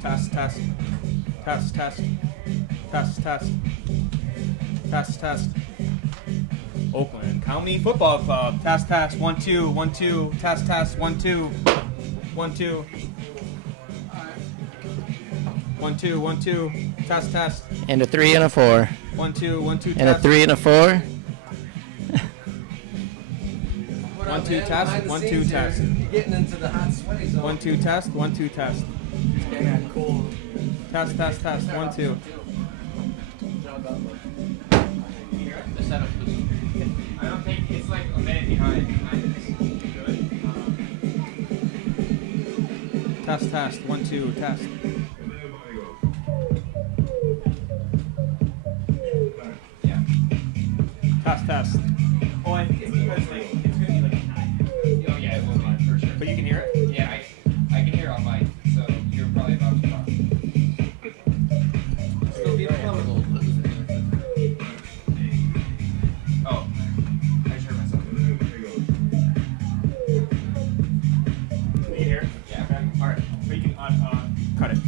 Test, test. Test, test. Test, test. Test, test. Oakland County Football Club. Test, test. 1 2 1 2. Test, test. 1 2 1 2. 1 2 1 2. Test, test. And a 3 and a 4. 1 2 1 2. And a 3 and a 4. 1 2 test. 1 2 test. Getting into the hot sweaty zone. 1 2 test. 1 2 test. Getting that cold. Test, test, test. 1 2. The setup was. I don't think it's like a minute behind. Test, test. 1 2 test. Yeah. Test, test. Oh, I think it's because like it's gonna be like a 9. Oh yeah, it will be for sure. But you can hear it? Yeah, I can hear on mic, so you're probably about to talk. Still be comfortable. Oh, I just heard myself. Can you hear it? Yeah. Okay. All right. But you can cut it.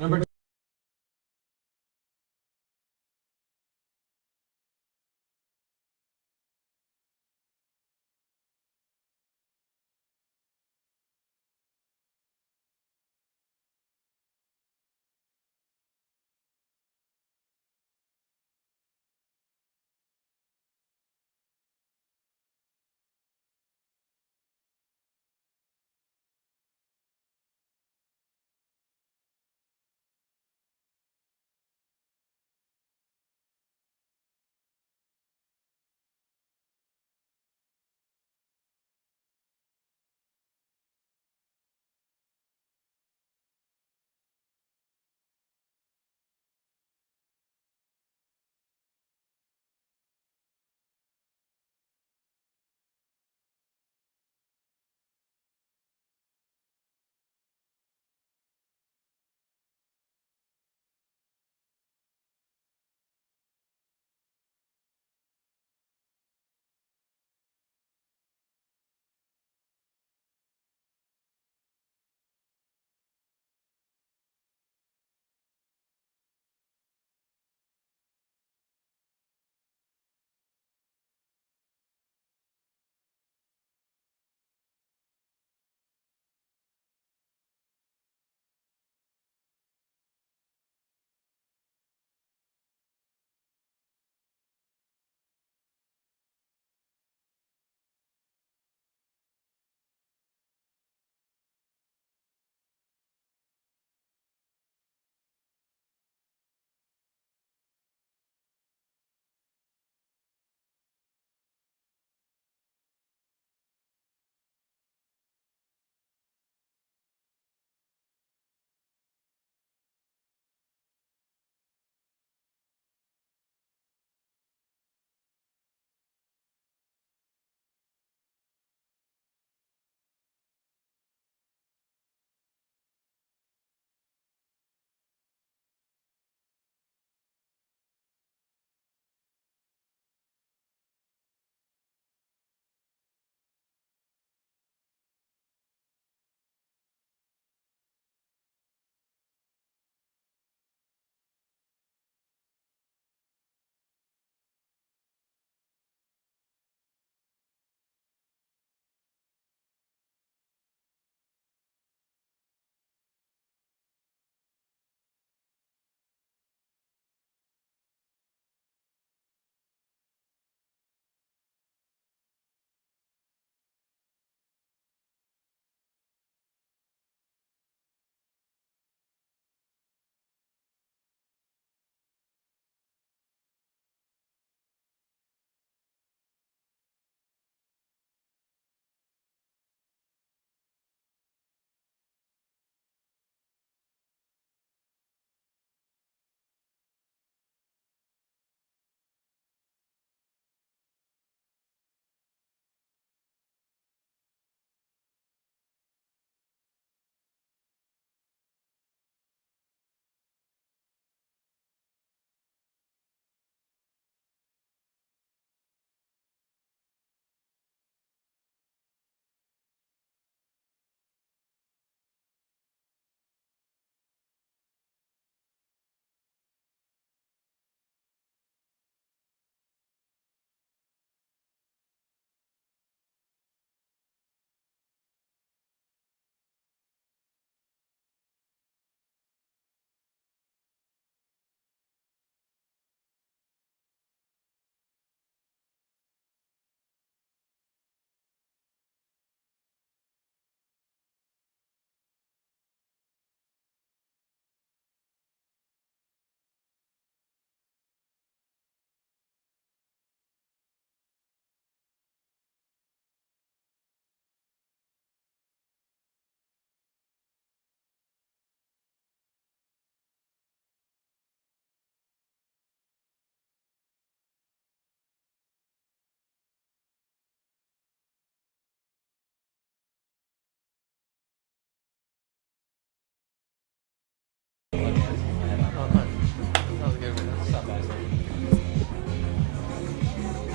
Number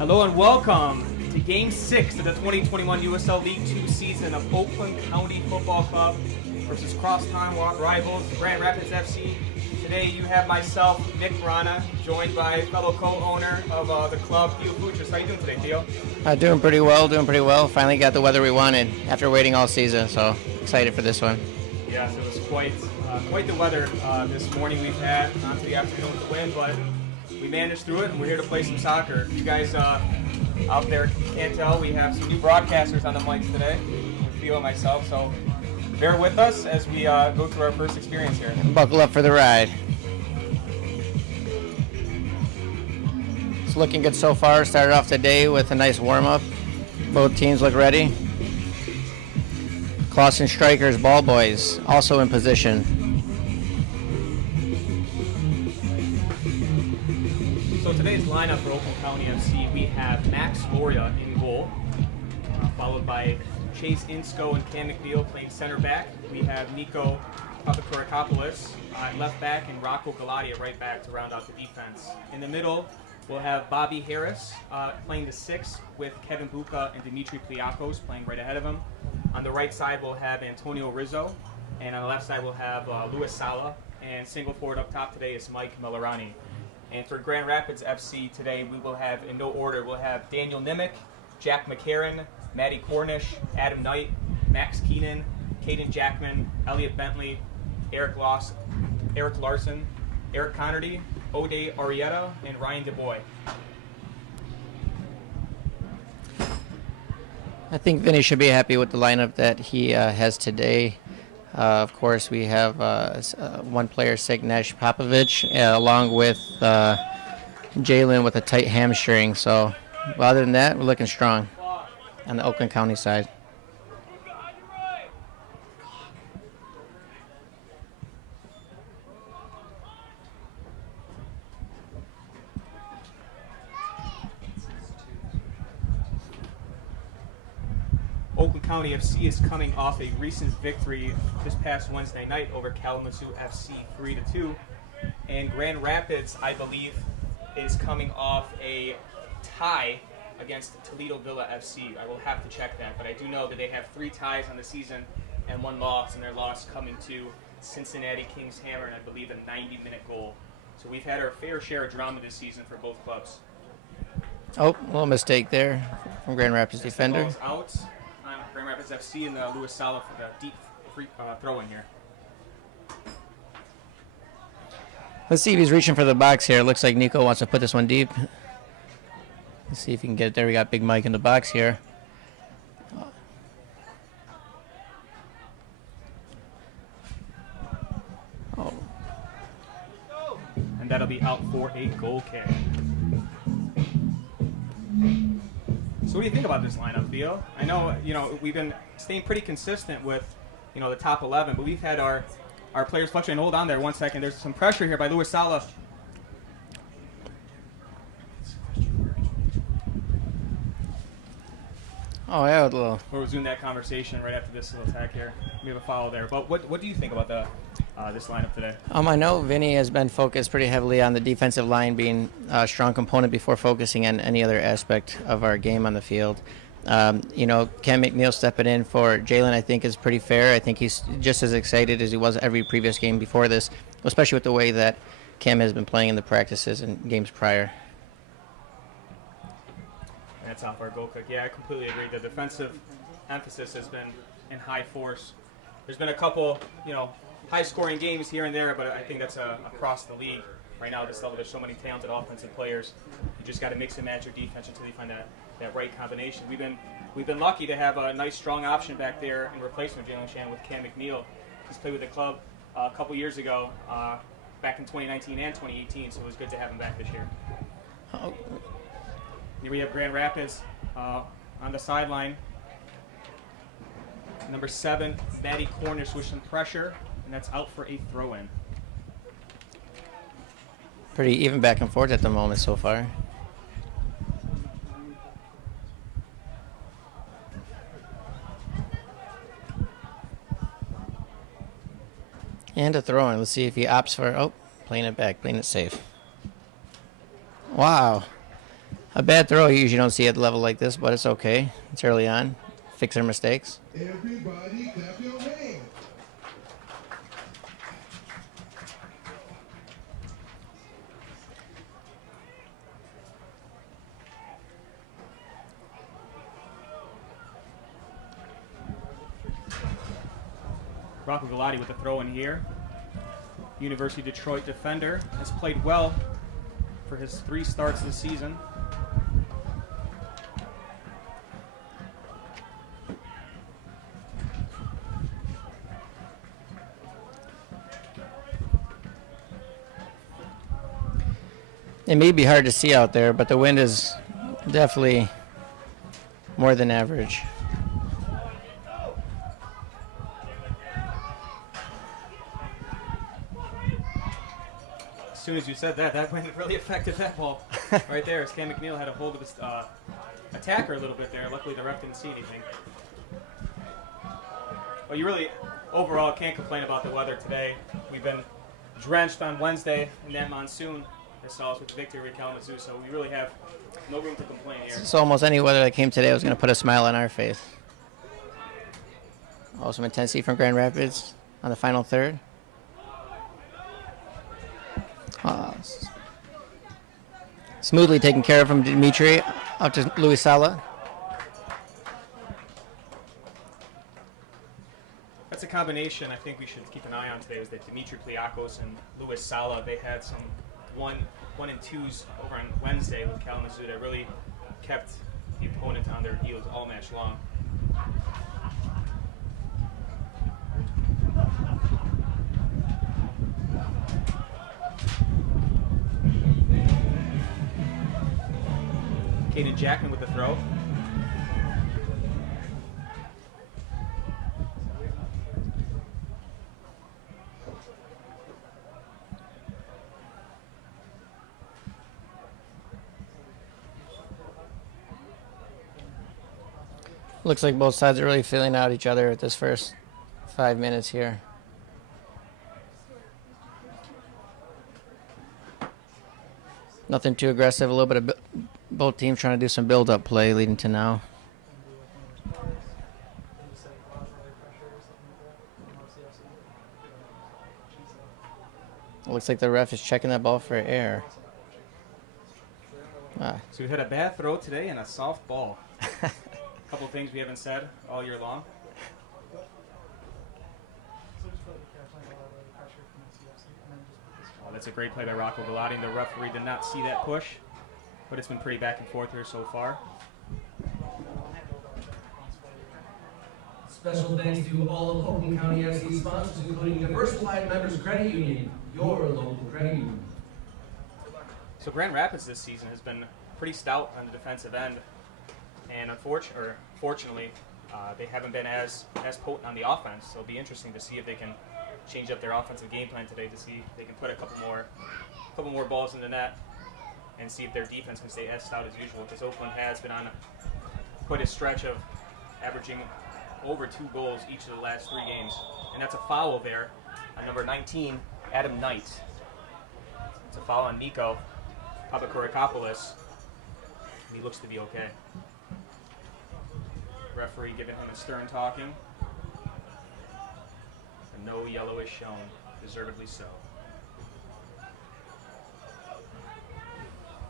Hello and welcome to Game 6 of the 2021 USL League Two season of Oakland County Football Club versus crosstown rivals, Grand Rapids FC. Today you have myself, Nick Rana, joined by fellow co-owner of the club, Theo Fuchs. How you doing today, Theo? Doing pretty well. Finally got the weather we wanted after waiting all season, so excited for this one. Yes, it was quite the weather this morning we've had. Not to the afternoon with the wind, but we managed through it, and we're here to play some soccer. You guys out there can't tell, we have some new broadcasters on the mics today, with Theo and myself, so bear with us as we go through our first experience here. Buckle up for the ride. It's looking good so far. Started off the day with a nice warm-up. Both teams look ready. Clausen Strikers, ball boys, also in position. So today's lineup for Oakland County FC, we have Max Loria in goal, followed by Chase Insco and Cam McNeil playing center back. We have Nico Papakorakopoulos at left back and Rocco Galati at right back to round out the defense. In the middle, we'll have Bobby Harris playing the 6 with Kevin Buca and Dimitri Pliakos playing right ahead of him. On the right side, we'll have Antonio Rizzo, and on the left side, we'll have Luis Sala, and single forward up top today is Mike Millerani. And for Grand Rapids FC today, we will have, in no order, we'll have Daniel Nimick, Jack McCarron, Matty Cornish, Adam Knight, Max Keenan, Caden Jackman, Elliot Bentley, Eric Larson, Eric Connerty, Ode Arietta, and Ryan DeBoy. I think Vinny should be happy with the lineup that he has today. Of course, we have one player sick, Nash Popovich, along with Jalen with a tight hamstring. So, other than that, we're looking strong on the Oakland County side. Oakland County FC is coming off a recent victory this past Wednesday night over Kalamazoo FC 3-2. And Grand Rapids, I believe, is coming off a tie against Toledo Villa FC. I will have to check that, but I do know that they have 3 ties on the season and 1 loss, and their loss coming to Cincinnati Kings Hammer, and I believe a 90-minute goal. So we've had our fair share of drama this season for both clubs. Oh, a little mistake there from Grand Rapids defender. Ball's out on Grand Rapids FC and Luis Sala for the deep free throw in here. Let's see if he's reaching for the box here. Looks like Nico wants to put this one deep. Let's see if he can get it there. We got Big Mike in the box here. Oh. And that'll be out for a goal kick. So what do you think about this lineup, Theo? I know, we've been staying pretty consistent with, the top 11, but we've had our players fluctuate. Hold on there 1 second. There's some pressure here by Luis Sala. Oh, yeah, a little. We'll resume that conversation right after this little attack here. We have a foul there. But what do you think about this lineup today? I know Vinny has been focused pretty heavily on the defensive line being a strong component before focusing on any other aspect of our game on the field. Cam McNeil stepping in for Jalen, I think, is pretty fair. I think he's just as excited as he was every previous game before this, especially with the way that Cam has been playing in the practices and games prior. That's off our goal kick. Yeah, I completely agree. The defensive emphasis has been in high force. There's been a couple, high-scoring games here and there, but I think that's across the league. Right now, at this level, there's so many talented offensive players. You just got to mix and match your defense until you find that right combination. We've been lucky to have a nice, strong option back there in replacement of Jalen Shan with Cam McNeil. He's played with the club a couple years ago, back in 2019 and 2018, so it was good to have him back this year. Oh. Here we have Grand Rapids on the sideline. Number 7, Matty Cornish with some pressure, and that's out for a throw-in. Pretty even back and forth at the moment so far. And a throw-in. Let's see if he opts for, playing it back, playing it safe. Wow. A bad throw you usually don't see at a level like this, but it's okay. It's early on. Fix our mistakes. Everybody clap your hands. Rocco Galati with the throw in here. University of Detroit defender has played well for his 3 starts this season. It may be hard to see out there, but the wind is definitely more than average. As soon as you said that, that wind really affected that ball right there. As Cam McNeil had a hold of his attacker a little bit there. Luckily, the ref didn't see anything. But you really, overall, can't complain about the weather today. We've been drenched on Wednesday in that monsoon ourselves with the victory at Kalamazoo, so we really have no room to complain here. So almost any weather that came today was going to put a smile on our face. Some intensity from Grand Rapids on the final third. Smoothly taken care of from Dimitri out to Luis Sala. That's a combination I think we should keep an eye on today, is that Dimitri Pliakos and Luis Sala, they had some one and twos over on Wednesday with Kalamazoo that really kept the opponent on their heels all match long. Caden Jackman with the throw. Looks like both sides are really feeling out each other at this first 5 minutes here. Nothing too aggressive, a little bit of both teams trying to do some build-up play leading to now. It looks like the ref is checking that ball for air. So we had a bad throw today and a soft ball. A couple things we haven't said all year long. Oh, that's a great play by Rocco Galati. The referee did not see that push, but it's been pretty back and forth here so far. Special thanks to all of Oakland County FC sponsors, including Diversified Members Credit Union, your local credit union. So Grand Rapids this season has been pretty stout on the defensive end, and fortunately, they haven't been as potent on the offense. So it'll be interesting to see if they can change up their offensive game plan today, to see if they can put a couple more balls in the net, and see if their defense can stay as stout as usual. Because Oakland has been on quite a stretch of averaging over 2 goals each of the last 3 games, and that's a foul there on number 19, Adam Knight. It's a foul on Nico Papakourikopoulos, and he looks to be okay. Referee giving him a stern talking. And no yellow is shown, deservedly so.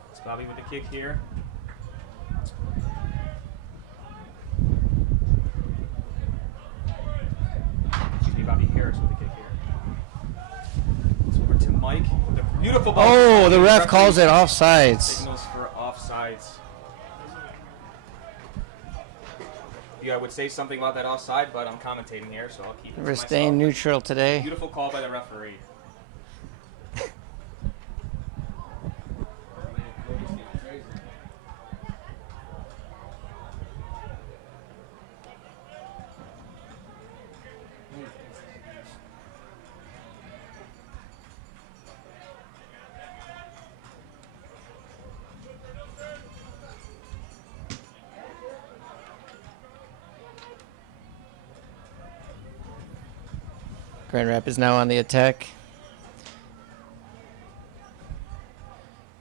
It's Bobby with the kick here. Excuse me, Bobby Harris with the kick here. It's over to Mike with a beautiful ball. Oh, the ref calls it offsides. Signals for offsides. Yeah, I would say something about that offside, but I'm commentating here, so I'll keep it to We're myself. staying neutral today. Beautiful call by the referee. Grand Rapids now on the attack.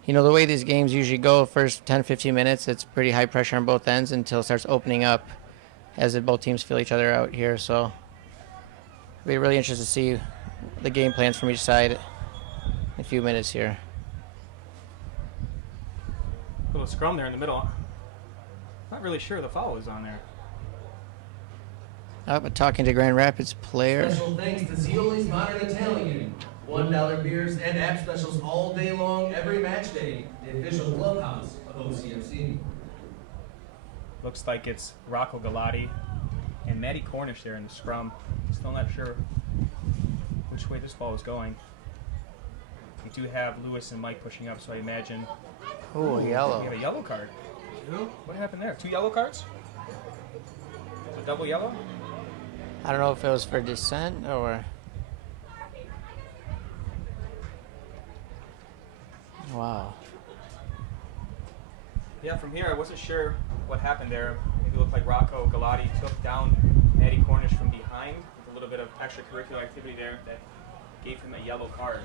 You know, the way these games usually go, first 10-15 minutes, it's pretty high pressure on both ends until it starts opening up as both teams feel each other out here. So it'll be really interesting to see the game plans from each side in a few minutes here. Little scrum there in the middle. Not really sure the foul was on there. But talking to Grand Rapids player. Special thanks to Zioli's Modern Italian. $1 beers and app specials all day long, every match day. The official clubhouse of OCFC. Looks like it's Rocco Galati and Matty Cornish there in the scrum. Still not sure which way this ball is going. We do have Lewis and Mike pushing up, so I imagine Ooh, a yellow. we have a yellow card. What happened there? 2 yellow cards? A double yellow? I don't know if it was for dissent or... Wow. Yeah, from here I wasn't sure what happened there. Maybe it looked like Rocco Galati took down Matty Cornish from behind with a little bit of extracurricular activity there that gave him a yellow card.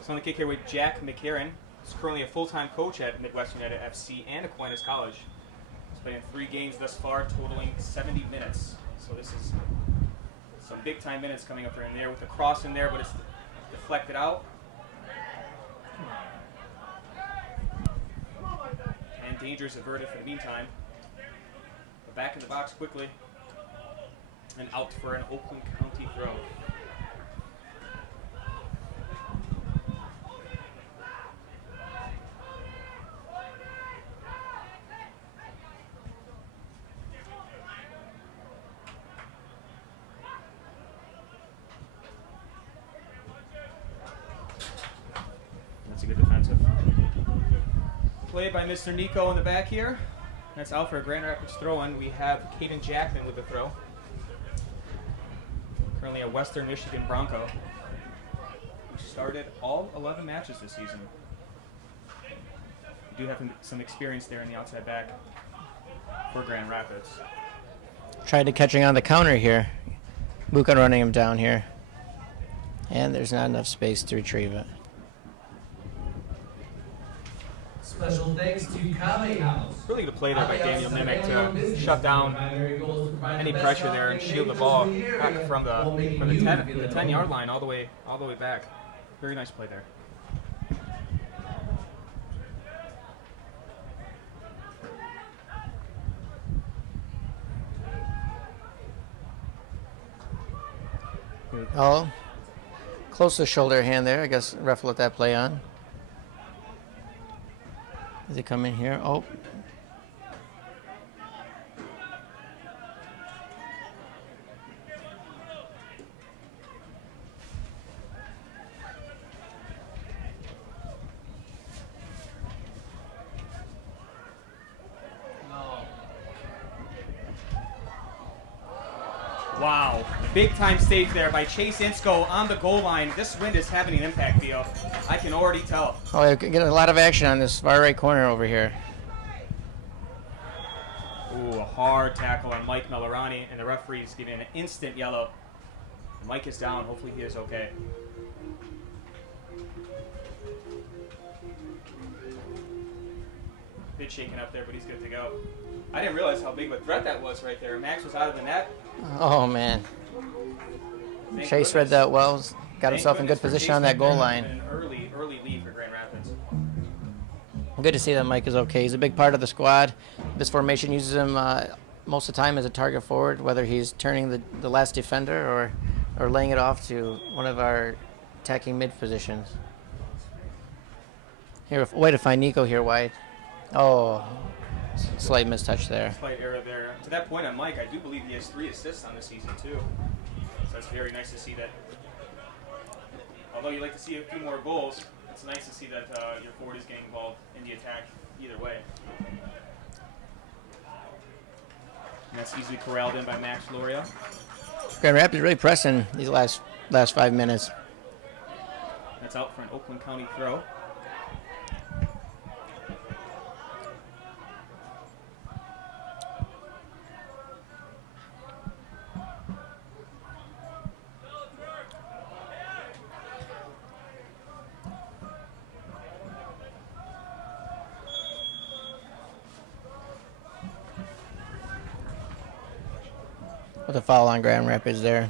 So on the kick here with Jack McCarron. He's currently a full-time coach at Midwestern United FC and Aquinas College. He's played in 3 games thus far, totaling 70 minutes. So this is some big-time minutes coming up there and there with the cross in there, but it's deflected out. And dangers averted for the meantime. But back in the box quickly. And out for an Oakland County throw. That's a good defensive play by Mr. Nico in the back here. That's out for a Grand Rapids throw-in. We have Caden Jackman with the throw. Currently a Western Michigan Bronco, who started all 11 matches this season. We do have some experience there in the outside back for Grand Rapids. Tried to catching on the counter here. Buchan running him down here. And there's not enough space to retrieve it. Special thanks to Cave House. Really good play there by Daniel Nimick to shut down any pressure there and shield the ball back from the 10-yard line all the way back. Very nice play there. Oh, close to the shoulder hand there. I guess ref let that play on. Does he come in here? Oh. Wow, big time save there by Chase Insko on the goal line. This wind is having an impact, Theo. I can already tell. Oh, they're getting a lot of action on this far right corner over here. Ooh, a hard tackle on Mike Melorani, and the referee's giving an instant yellow. Mike is down. Hopefully he is okay. Bit shaken up there, but he's good to go. I didn't realize how big of a threat that was right there. Max was out of the net. Oh, man. Thank Chase goodness. read that well. Got Thank himself in good goodness for position Chase on that goal McCarron line. and an early lead for Grand Rapids. Good to see that Mike is okay. He's a big part of the squad. This formation uses him most of the time as a target forward, whether he's turning the last defender or laying it off to one of our attacking mid positions. Here, way to find Nico here wide. Oh, slight mistouch there. Slight error there. To that point on Mike, I do believe he has 3 assists on the season too. So it's very nice to see that. Although you like to see a few more goals, it's nice to see that your forward is getting involved in the attack either way. And that's easily corralled in by Max Loria. Grand Rapids really pressing these last 5 minutes. That's out for an Oakland County throw. With a foul on Grand Rapids there.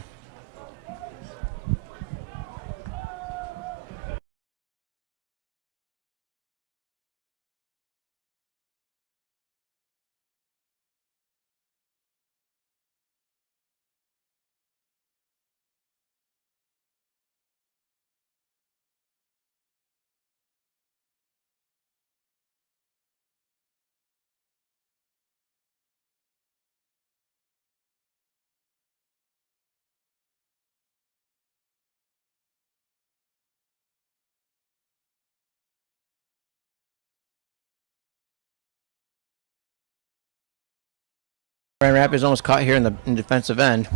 Grand Rapids almost caught here in the defensive end.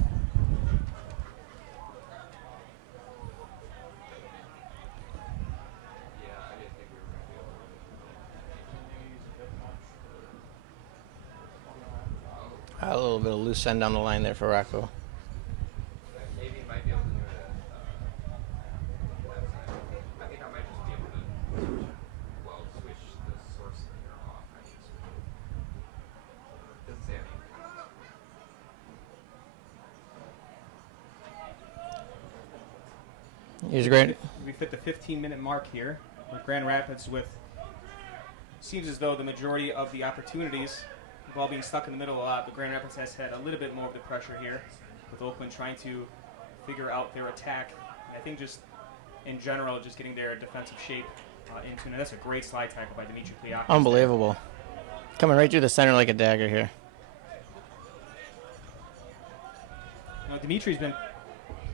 A little bit of loose end down the line there for Rocco. Maybe he might be able to do it. I think I might just be able to switch the source here off. I need to switch it. Doesn't say anything. He's great. We fit the 15-minute mark here with Grand Rapids with seems as though the majority of the opportunities while being stuck in the middle a lot, but Grand Rapids has had a little bit more of the pressure here with Oakland trying to figure out their attack. And I think just in general, just getting their defensive shape into. Now that's a great slide tackle by Dimitri Pliakis. Unbelievable. Coming right through the center like a dagger here. You know, Dimitri's been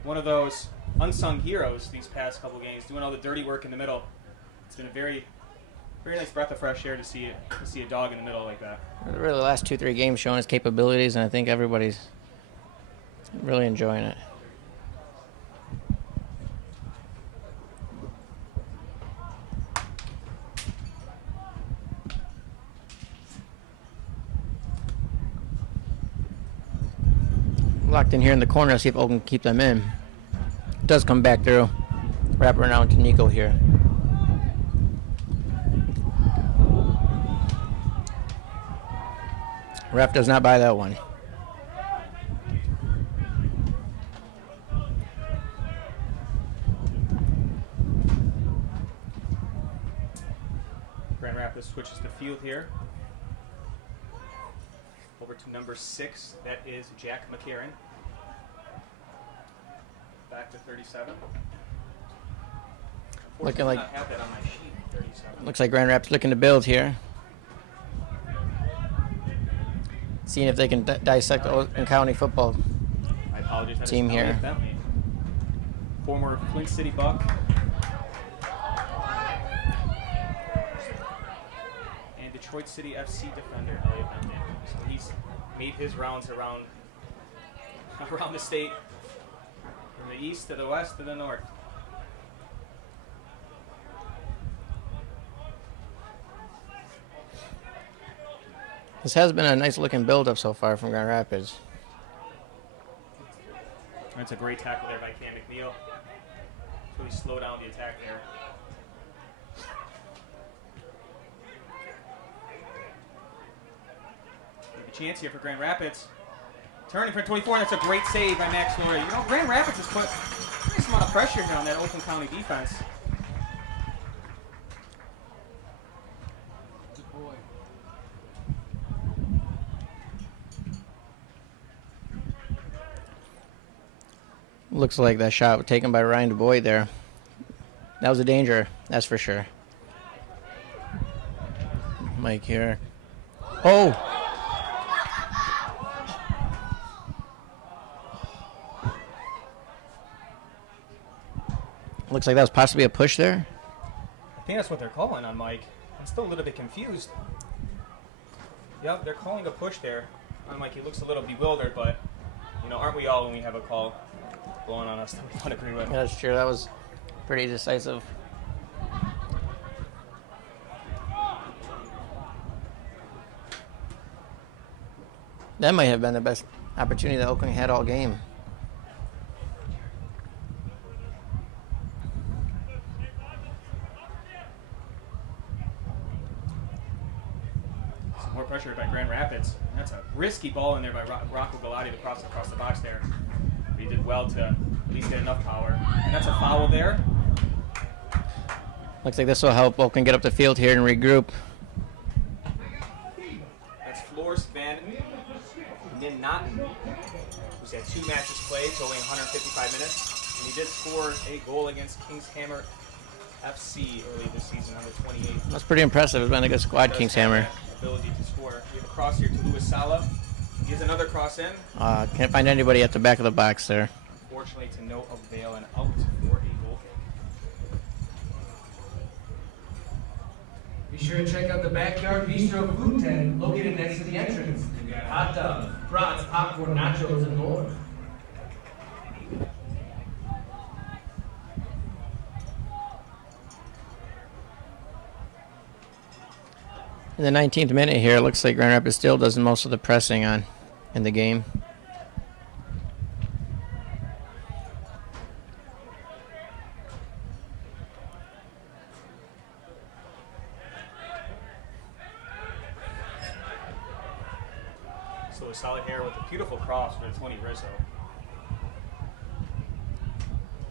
one of those unsung heroes these past couple games, doing all the dirty work in the middle. It's been a very nice breath of fresh air to see a dog in the middle like that. Really, the last 2-3 games showing his capabilities, and I think everybody's really enjoying it. Locked in here in the corner, see if Oakland can keep them in. Does come back through. Wrap around to Nico here. Ref does not buy that one. Grand Rapids switches the field here. Over to number 6. That is Jack McCarron. Back to 37. Looking like I have that on my sheet. 37. looks like Grand Rapids looking to build here. Seeing if they can dissect the Oakland County football My apologies. That team is here. Elliot Bentley, former Flint City Buck. And Detroit City FC defender Elliot Bentley. So he's made his rounds around the state, from the east to the west to the north. This has been a nice looking build up so far from Grand Rapids. That's a great tackle there by Cam McNeil. Really slow down the attack there. Maybe a chance here for Grand Rapids. Turning for 24, that's a great save by Max Laurie. You know, Grand Rapids has put a nice amount of pressure here on that Oakland County defense. Good boy. Looks like that shot was taken by Ryan DuBois there. That was a danger, that's for sure. Mike here. Oh! Looks like that was possibly a push there. I think that's what they're calling on Mike. I'm still a little bit confused. Yep, they're calling a push there on Mike. He looks a little bewildered, but, you know, aren't we all when we have a call blowing on us that we don't agree with? Yeah, that's true. That was pretty decisive. That might have been the best opportunity that Oakland had all game. Some more pressure by Grand Rapids. That's a risky ball in there by Rocco Galati to cross across the box there. But he did well to at least get enough power. And that's a foul there. Looks like this will help Oakland get up the field here and regroup. That's Floris Van Ninnaten, who's had 2 matches played, totaling 155 minutes. And he did score a goal against Kingshammer FC early this season, number 28. That's pretty impressive. It's been a good squad, Does Kingshammer. have that ability to score. We have a cross here to Luis Sala. He has another cross in. Can't find anybody at the back of the box there. Unfortunately, to no avail, and out for a goal kick. Be sure to check out the Backyard Bistro food tent located next to the entrance. We've got hot dogs, brats, popcorn, nachos, and more. In the 19th minute here, it looks like Grand Rapids still does most of the pressing on in the game. So a solid here with a beautiful cross for Tony Rizzo.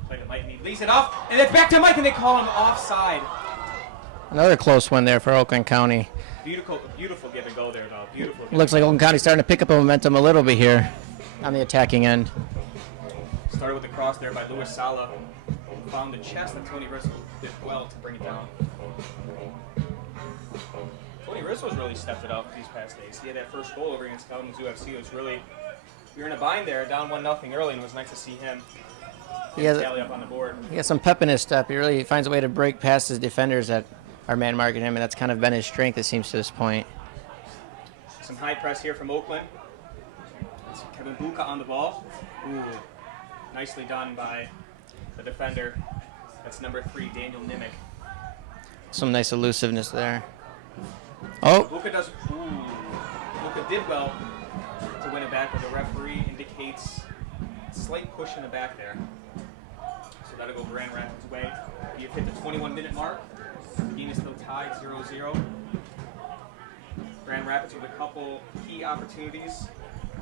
Play to Mike, and he leads it off, and it's back to Mike, and they call him offside. Another close one there for Oakland County. Beautiful give and go there, though. Beautiful. Looks like Oakland County starting to pick up the momentum a little bit here on the attacking end. Started with the cross there by Luis Sala. Found the chest, and Tony Rizzo did well to bring it down. Tony Rizzo's really stepped it up these past days. He had that first goal over against Kalamazoo UFC. It was really, we were in a bind there, down 1-0 early, and it was nice to see him tally up on the board. He has some pep in his step. He really finds a way to break past his defenders that are man-marking him, and that's kind of been his strength, it seems, to this point. Some high press here from Oakland. It's Kevin Buka on the ball. Ooh, nicely done by the defender. That's number 3, Daniel Nimick. Some nice elusiveness there. Oh, Buka did well to win it back, but the referee indicates a slight push in the back there. So that'll go Grand Rapids' way. You've hit the 21-minute mark. The game is still tied 0-0. Grand Rapids with a couple key opportunities,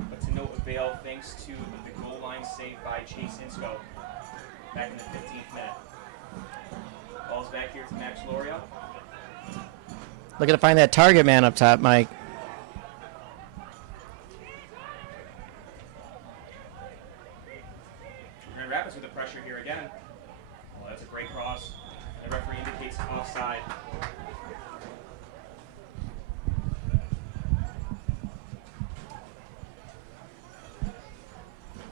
but to no avail thanks to the goal line save by Chase Insco back in the 15th minute. Ball's back here to Max Loria. looking to find that target man up top, Mike. Grand Rapids with the pressure here again. Well, that's a great cross. The referee indicates offside.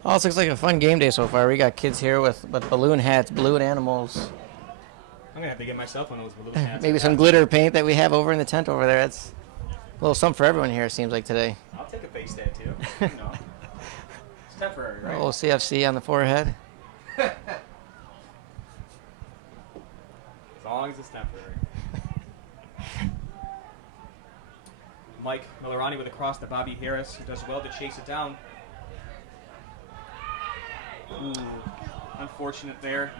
Oh, this looks like a fun game day so far. We got kids here with balloon hats, balloon animals. I'm going to have to get myself one of those balloon hats. Maybe some glitter paint that we have over in the tent over there. It's a little something for everyone here, it seems like today. I'll take a face tattoo. You know. It's temporary, right? OCFC on the forehead. As long as it's temporary. Mike Millerani with a cross to Bobby Harris, who does well to chase it down. Ooh, unfortunate there.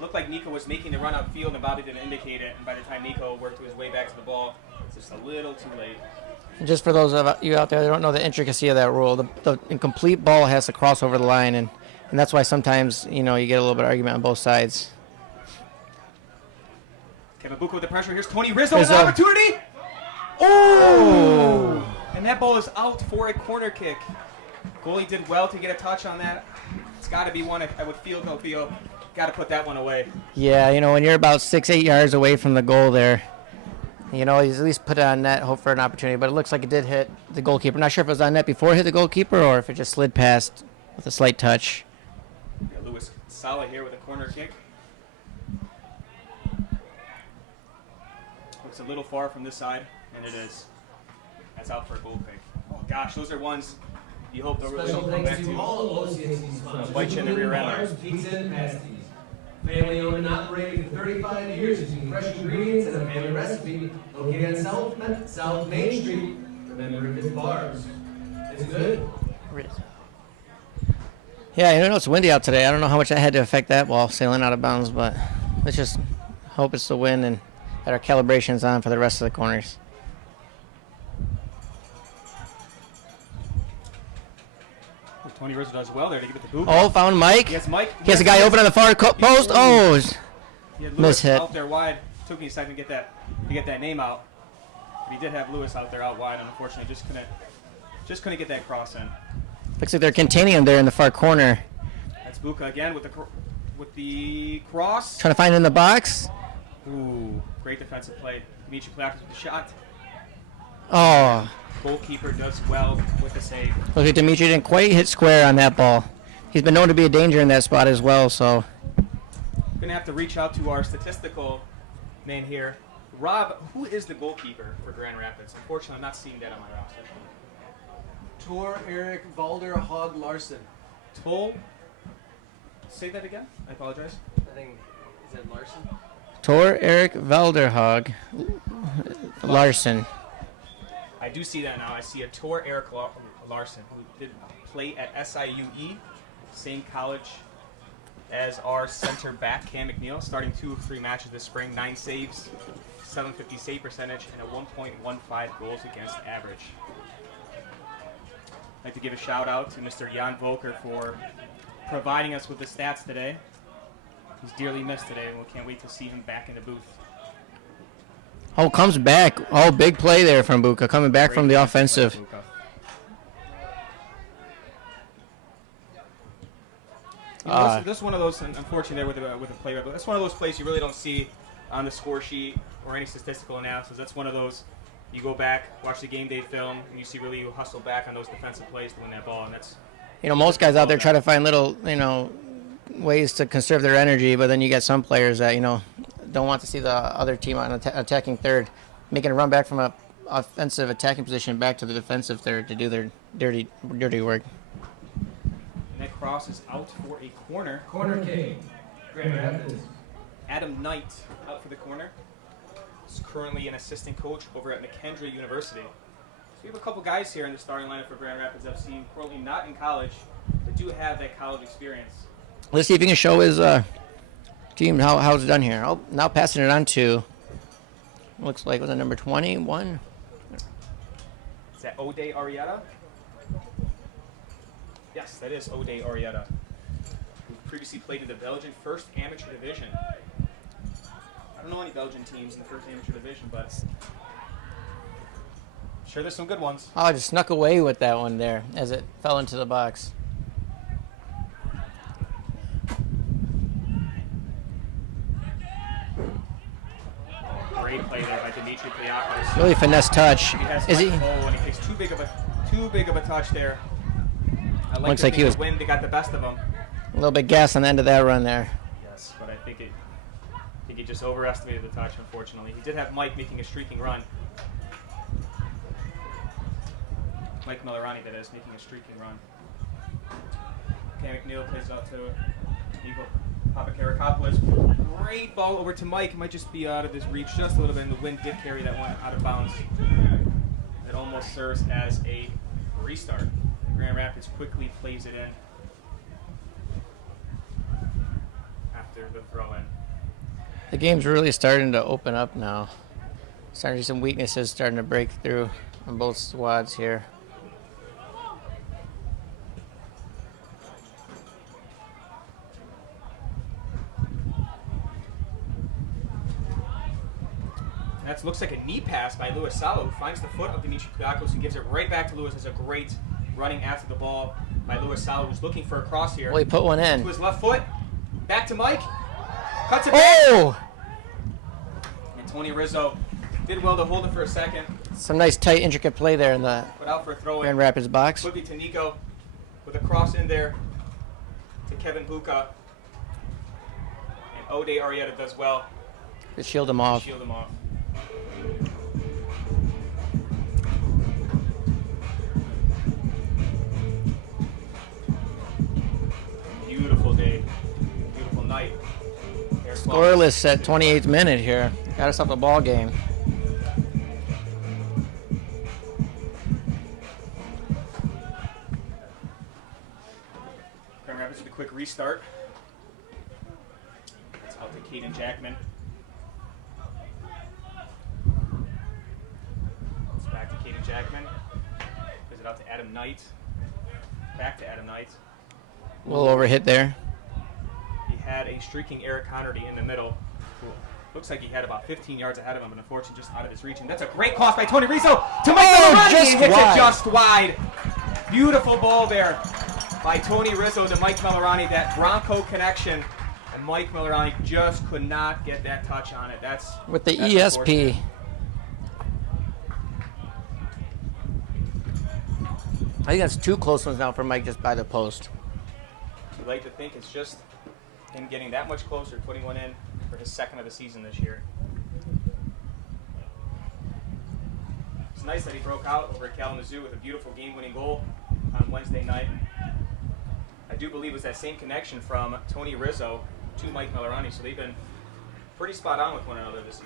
Looked like Nico was making the run upfield and Bobby didn't indicate it. And by the time Nico worked his way back to the ball, it's just a little too late. And just for those of you out there that don't know the intricacy of that rule, the incomplete ball has to cross over the line, and that's why sometimes, you know, you get a little bit of argument on both sides. Kevin Buka with the pressure. Here's Tony Rizzo with an opportunity. Oh! And that ball is out for a corner kick. Goalie did well to get a touch on that. It's got to be one I would feel got to put that one away. Yeah, you know, when you're about 6-8 yards away from the goal there, you know, he's at least put it on net, hope for an opportunity. But it looks like it did hit the goalkeeper. Not sure if it was on net before it hit the goalkeeper or if it just slid past with a slight touch. Yeah, Luis Sala here with a corner kick. Looks a little far from this side, and it is. That's out for a goal kick. Oh gosh, those are ones you hope they'll really come back to all OCFC sponsors, bite you in the rear end there. bars, pizza, and pasties. Family owned and operated for 35 years using fresh ingredients and a family recipe. Located on South Main Street. Remember, it's bars. It's good. Yeah, you know, it's windy out today. I don't know how much that had to affect that ball sailing out of bounds, but let's just hope it's the wind and that our calibration's on for the rest of the corners. Tony Rizzo does well there to give it to Buka. Oh, found Mike. Yes, Mike. He has a guy open on the far post. Oh, He had Lewis miss hit. out there wide. Took me a second to get that name out. But he did have Lewis out there out wide, and unfortunately just couldn't get that cross in. Looks like they're containing him there in the far corner. That's Buka again with the cross. Trying to find it in the box. Ooh, great defensive play. Dimitri Plakis with the shot. Oh, Goalkeeper does well with the save. look like Dimitri didn't quite hit square on that ball. He's been known to be a danger in that spot as well, so. Gonna have to reach out to our statistical man here. Rob, who is the goalkeeper for Grand Rapids? Unfortunately, I'm not seeing that on my roster. Tor Eric Valderhog Larson. Toll. Say that again. I apologize. I think, is it Larson? Tor Eric Valderhog Larson. I do see that now. I see a Tor Eric Larson, who did play at SIUE, same college as our center back, Cam McNeil, starting 2 of 3 matches this spring, 9 saves, 750 save percentage, and a 1.15 goals against average. I'd like to give a shout out to Mr. Jan Volker for providing us with the stats today. He's dearly missed today, and we can't wait to see him back in the booth. Oh, comes back. Oh, big play there from Buka, coming back from the Great offensive. play, Buka. You know, this is one of those, unfortunately, there with the player, but that's one of those plays you really don't see on the score sheet or any statistical analysis. That's one of those you go back, watch the game day film, and you see really you hustle back on those defensive plays to win that ball, and that's. You know, most guys out there try to find little, ways to conserve their energy, but then you get some players that, don't want to see the other team on attacking third, making a run back from a offensive attacking position back to the defensive third to do their dirty work. That cross is out for a corner. Corner King. Grand Rapids. Adam Knight out for the corner. He's currently an assistant coach over at McKendree University. So we have a couple guys here in the starting lineup for Grand Rapids FC, currently not in college, but do have that college experience. Let's see if you can show his team how it's done here. Oh, now passing it on to, looks like, was it number 21? Is that Ode Arietta? Yes, that is Ode Arietta, who previously played in the Belgian First Amateur Division. I don't know any Belgian teams in the First Amateur Division, but I'm sure there's some good ones. Oh, I just snuck away with that one there as it fell into the box. Great play there by Dimitri Pliakos. Really finesse touch. Is he? Oh, and he takes too big of a touch there. I Looks like he was the wind that got the best of him. a little bit gas on the end of that run there. Yes, but I think he just overestimated the touch, unfortunately. He did have Mike making a streaking run. Mike Millerani, that is, making a streaking run. Cam McNeil plays out to Eagle Papakarakopoulos. Great ball over to Mike. It might just be out of his reach just a little bit, and the wind did carry that one out of bounds. It almost serves as a restart. Grand Rapids quickly plays it in after the throw-in. The game's really starting to open up now. Starting to see some weaknesses starting to break through on both squads here. That looks like a knee pass by Louis Salo, who finds the foot of Dimitri Pliakos and gives it right back to Louis. It's a great running after the ball by Louis Salo, who's looking for a cross here. Well, he put one in. To his left foot. Back to Mike. Cuts it back. Oh! And Tony Rizzo did well to hold it for a second. Some nice, tight, intricate play there in the Put out for a throw-in. Grand Rapids box. Quickly to Nico with a cross in there to Kevin Buka. And Ode Arietta does well To shield him off. to shield him off. Beautiful day. Beautiful night. Scoreless at 28th minute here. Got us up a ball game. Grand Rapids with a quick restart. It's out to Caden Jackman. It's back to Caden Jackman. Gives it out to Adam Knight. Back to Adam Knight. A little overhit there. He had a streaking Eric Connerty in the middle. Who looks like he had about 15 yards ahead of him, but unfortunately just out of his reach. And that's a great cross by Tony Rizzo to Mike Millerani. Just He hits wide. it just wide. Beautiful ball there by Tony Rizzo to Mike Millerani. That Bronco connection. And Mike Millerani just could not get that touch on it. That's With the that's ESP. I think that's 2 close ones now for Mike just by the post. You'd like to think it's just him getting that much closer, putting one in for his second of the season this year. It's nice that he broke out over at Kalamazoo with a beautiful game-winning goal on Wednesday night. I do believe it was that same connection from Tony Rizzo to Mike Millerani, so they've been pretty spot on with one another this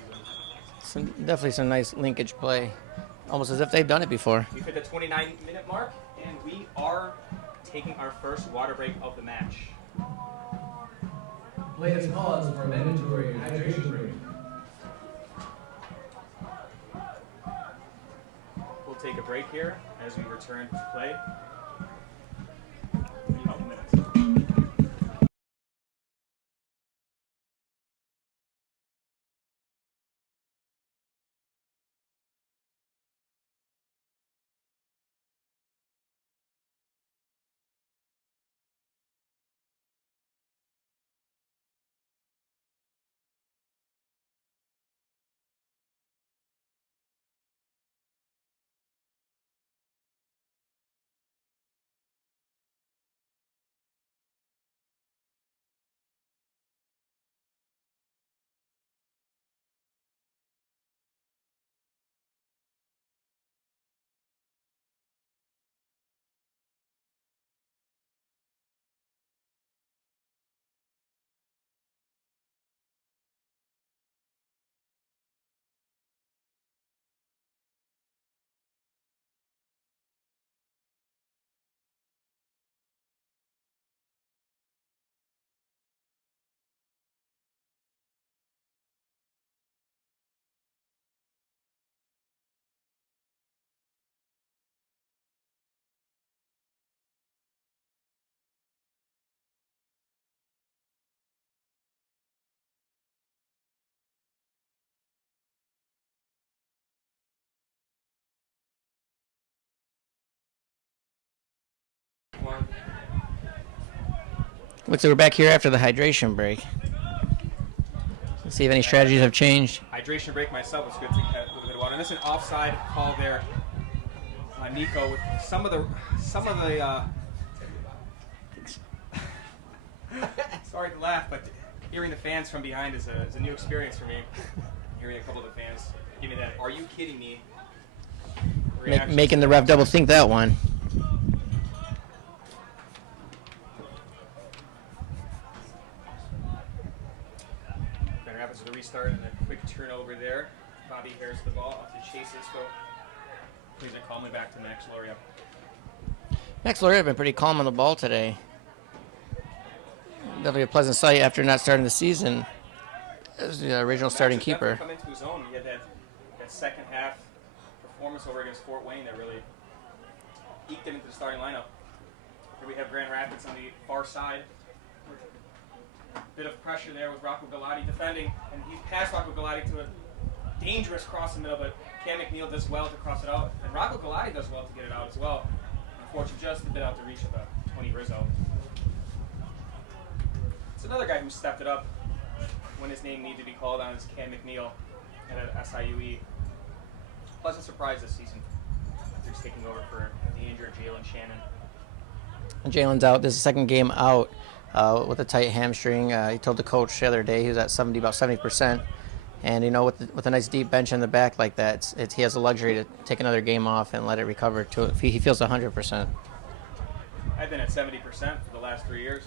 season. Definitely some nice linkage play, almost as if they've done it before. We've hit the 29-minute mark, and we are taking our first water break of the match. Play is paused for a mandatory hydration break. We'll take a break here as we return to play. A couple minutes. Looks like we're back here after the hydration break. Let's see if any strategies have changed. Hydration break myself. It's good to get a little bit of water. And this is an offside call there. Nico with some of the sorry to laugh, but hearing the fans from behind is a new experience for me. Hearing a couple of the fans give me that "Are you kidding me?" reaction. Making the ref double think that one. Grand Rapids with a restart and a quick turnover there. Bobby Harris the ball off to Chase Isco. Please call me back to Max Loria. Max Loria have been pretty calm on the ball today. Definitely a pleasant sight after not starting the season as the original starting keeper. Come into his own. He had that second half performance over against Fort Wayne that really eked him into the starting lineup. Here we have Grand Rapids on the far side. Bit of pressure there with Rocco Galati defending, and he passed Rocco Galati to a dangerous cross in the middle, but Cam McNeil does well to cross it out, and Rocco Galati does well to get it out as well. Unfortunately, just a bit out the reach of Tony Rizzo. It's another guy who stepped it up when his name needed to be called on is Cam McNeil at SIUE. Pleasant surprise this season after he's taking over for the injured Jalen Shannon. Jalen's out. This is the second game out with a tight hamstring. He told the coach the other day he was at about 70%. And, you know, with a nice deep bench in the back like that, he has the luxury to take another game off and let it recover to if he feels 100%. I've been at 70% for the last 3 years.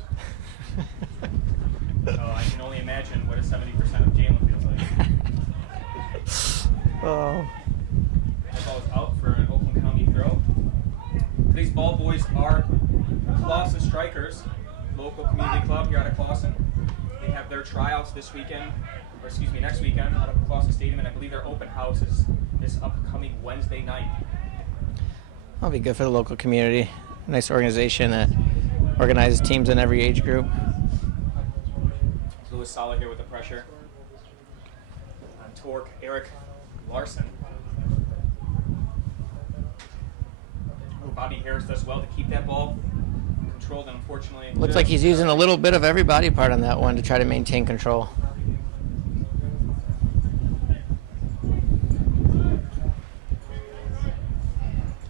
So I can only imagine what a 70% of Jalen feels like. Oh. That ball is out for an Oakland County throw. Today's ball boys are Clawson Strikers, local community club here out of Clawson. They have their tryouts next weekend out of Clawson Stadium, and I believe their open house is this upcoming Wednesday night. That'll be good for the local community. Nice organization that organizes teams in every age group. Lewis Sala here with the pressure. On torque, Eric Larson. Oh, Bobby Harris does well to keep that ball controlled, and unfortunately... Looks like he's using a little bit of every body part on that one to try to maintain control.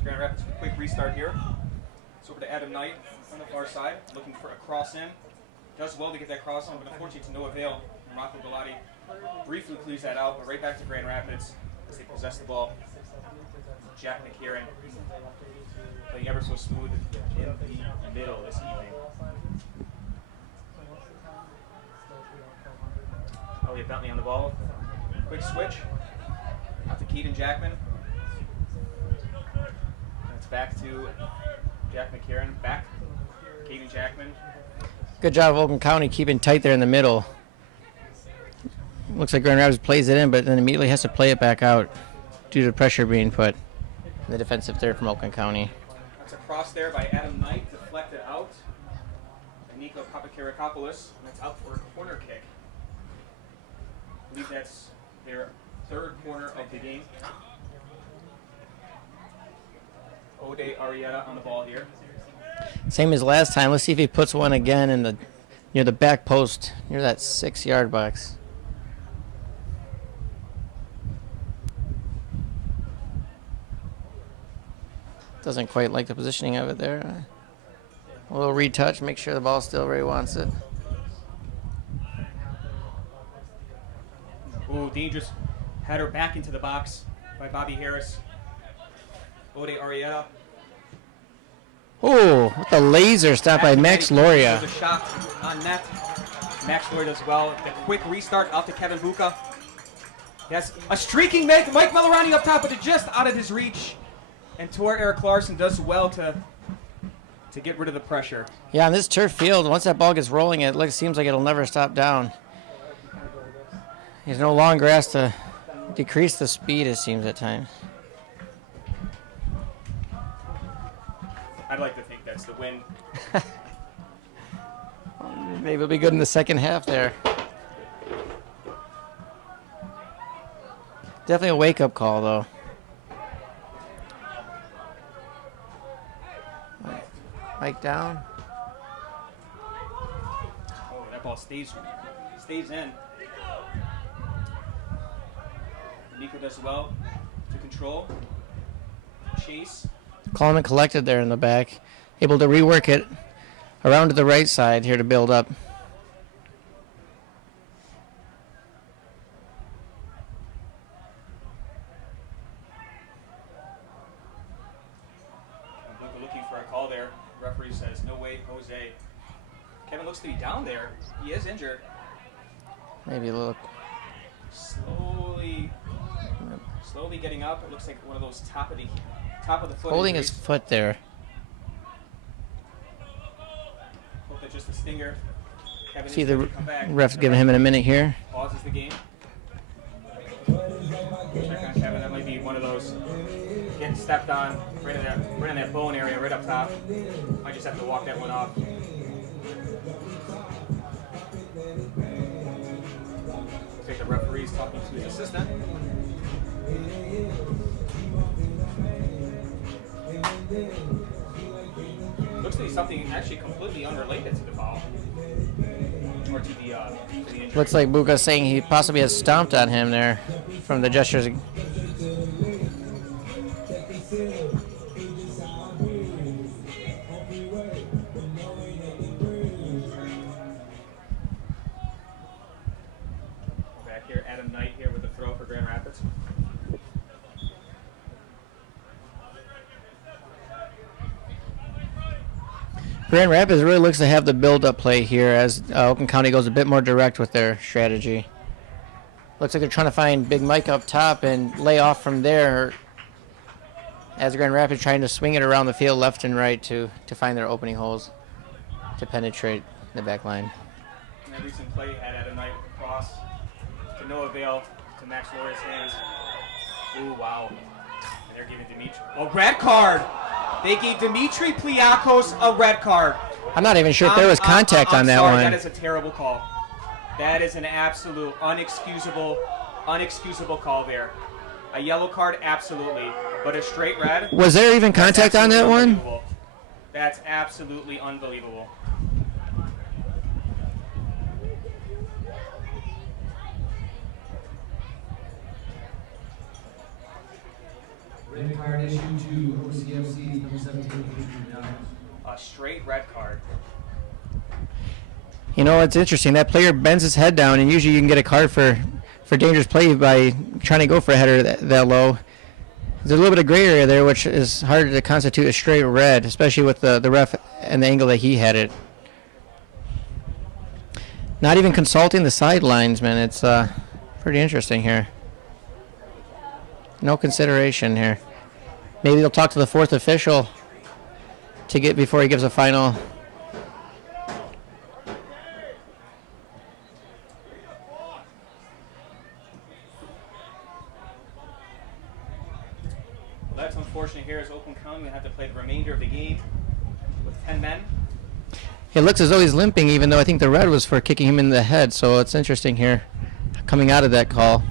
Grand Rapids, quick restart here. It's over to Adam Knight on the far side, looking for a cross in. Does well to get that cross in, but unfortunately to no avail. And Rocco Galati briefly clears that out, but right back to Grand Rapids. as they possess the ball. Jack McCarron playing ever so smooth in the middle this evening. Elliot Bentley on the ball. Quick switch. Out to Keaton Jackman. And it's back to Jack McCarron. Back. Keaton Jackman. Good job of Oakland County keeping tight there in the middle. Looks like Grand Rapids plays it in, but then immediately has to play it back out due to pressure being put in the defensive third from Oakland County. That's a cross there by Adam Knight, deflected out. And Nico Papakirakopoulos, and it's out for a corner kick. I believe that's their third corner of the game. Ode Arietta on the ball here. Same as last time. Let's see if he puts one again in the near the back post, near that 6-yard box. Doesn't quite like the positioning of it there. A little retouch, make sure the ball's still where he wants it. Ooh, dangerous header back into the box by Bobby Harris. Ode Arietta. Ooh, with the laser stop by Max Loria. There's a shot on net. Max Loria does well. The quick restart out to Kevin Buca. Yes, a streaking Mike Melarani up top, but it's just out of his reach. And Tor Eric Larson does well to get rid of the pressure. Yeah, on this turf field, once that ball gets rolling, it seems like it'll never stop down. He's no longer asked to decrease the speed, it seems, at times. I'd like to think that's the win. Maybe it'll be good in the second half there. Definitely a wake-up call, though. Mike down. Oh, that ball stays in. Nico does well to control. Chase. Calm and collected there in the back. Able to rework it around to the right side here to build up. Looking for a call there. Referee says, no way, Jose. Kevin looks to be down there. He is injured. Maybe a little. Slowly getting up. It looks like one of those top of the foot Holding injuries. his foot there. Hope that's just a stinger. Kevin See is the good to come back. ref's giving him in a minute here. Pauses the game. Check on Kevin. That might be one of those getting stepped on right in that bone area right up top. Might just have to walk that one off. Looks like the referee's talking to his assistant. Looks to be something actually completely unrelated to the foul. Or to the injury. Looks like Buka saying he possibly has stomped on him there from the gestures. Back here, Adam Knight here with the throw for Grand Rapids. Grand Rapids really looks to have the build-up play here as Oakland County goes a bit more direct with their strategy. Looks like they're trying to find Big Mike up top and lay off from there as Grand Rapids trying to swing it around the field left and right to find their opening holes to penetrate the back line. And that recent play had Adam Knight with a cross to no avail to Max Loria's hands. Ooh, wow. And they're giving Dimitri a red card. They gave Dimitri Pliakos a red card. I'm not even sure if there was contact on that one. That is a terrible call. That is an absolute unexcusable call there. A yellow card, absolutely, but a straight red. Was there even contact on that one? That's absolutely unbelievable. Red card issued to OCFC number 17. A straight red card. You know, it's interesting. That player bends his head down, and usually you can get a card for for dangerous play by trying to go for a header that low. There's a little bit of gray area there, which is hard to constitute a straight red, especially with the ref and the angle that he had it. Not even consulting the sidelines, man. It's pretty interesting here. No consideration here. Maybe they'll talk to the fourth official to get before he gives a final. Well, that's unfortunate here as Oakland County will have to play the remainder of the game with 10 men. It looks as though he's limping, even though I think the red was for kicking him in the head. So it's interesting here, coming out of that call.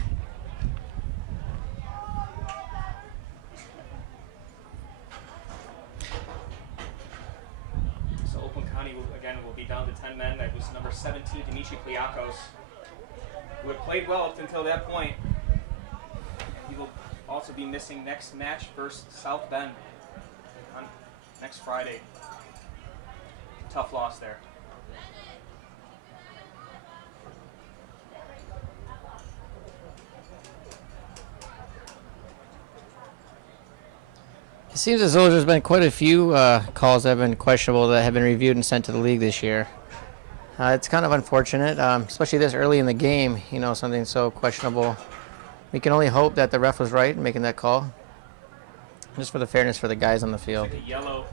So Oakland County, will be down to 10 men. That was number 17, Dimitri Pliakos, who had played well up until that point. He will also be missing next match versus South Bend on next Friday. Tough loss there. It seems as though there's been quite a few calls that have been questionable that have been reviewed and sent to the league this year. It's kind of unfortunate, especially this early in the game, something so questionable. We can only hope that the ref was right in making that call, just for the fairness for the guys on the field. The yellow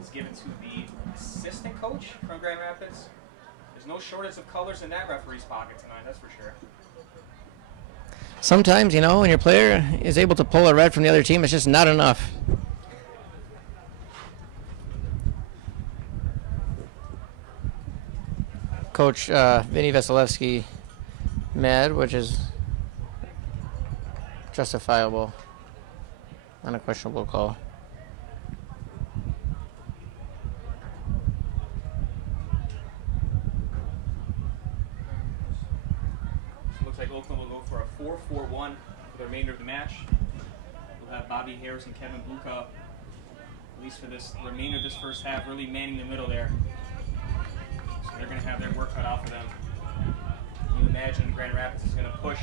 is given to the assistant coach from Grand Rapids. There's no shortage of colors in that referee's pocket tonight, that's for sure. Sometimes, when your player is able to pull a red from the other team, it's just not enough. Coach Vinny Vasilevsky mad, which is justifiable on a questionable call. Looks like Oakland will go for a 4-4-1 for the remainder of the match. We'll have Bobby Harris and Kevin Buka, at least for this remainder of this first half, really manning the middle there. So they're going to have their work cut out for them. You imagine Grand Rapids is going to push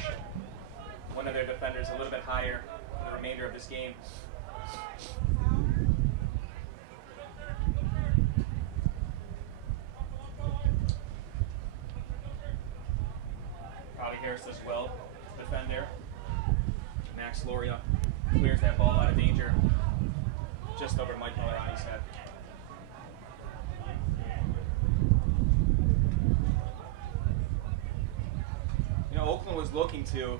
one of their defenders a little bit higher for the remainder of this game. Bobby Harris does well to defend there. Max Loria clears that ball out of danger just over Mike Millerani's head. Oakland was looking to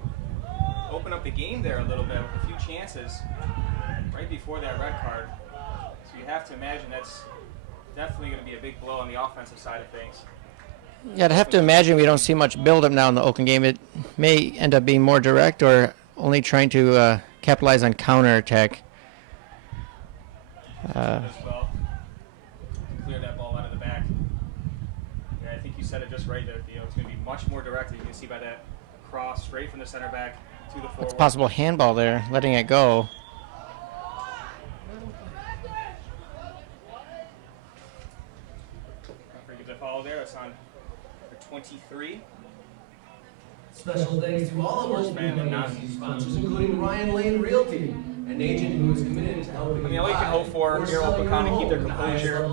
open up the game there a little bit with a few chances right before that red card. So you have to imagine that's definitely going to be a big blow on the offensive side of things. Yeah, I'd have to imagine we don't see much build-up now in the Oakland game. It may end up being more direct or only trying to capitalize on counterattack. As well. Clear that ball out of the back. Yeah, I think you said it just right there, Theo. It's going to be much more direct, as you can see by that cross straight from the center back to the forward. It's possible handball there, letting it go. Referee gives a follow there. It's on for 23. Special thanks to all of our sponsors, including Ryan Lane Realty, an agent who is committed to helping. I mean, all you can hope for here, Oakland County, keep their composure,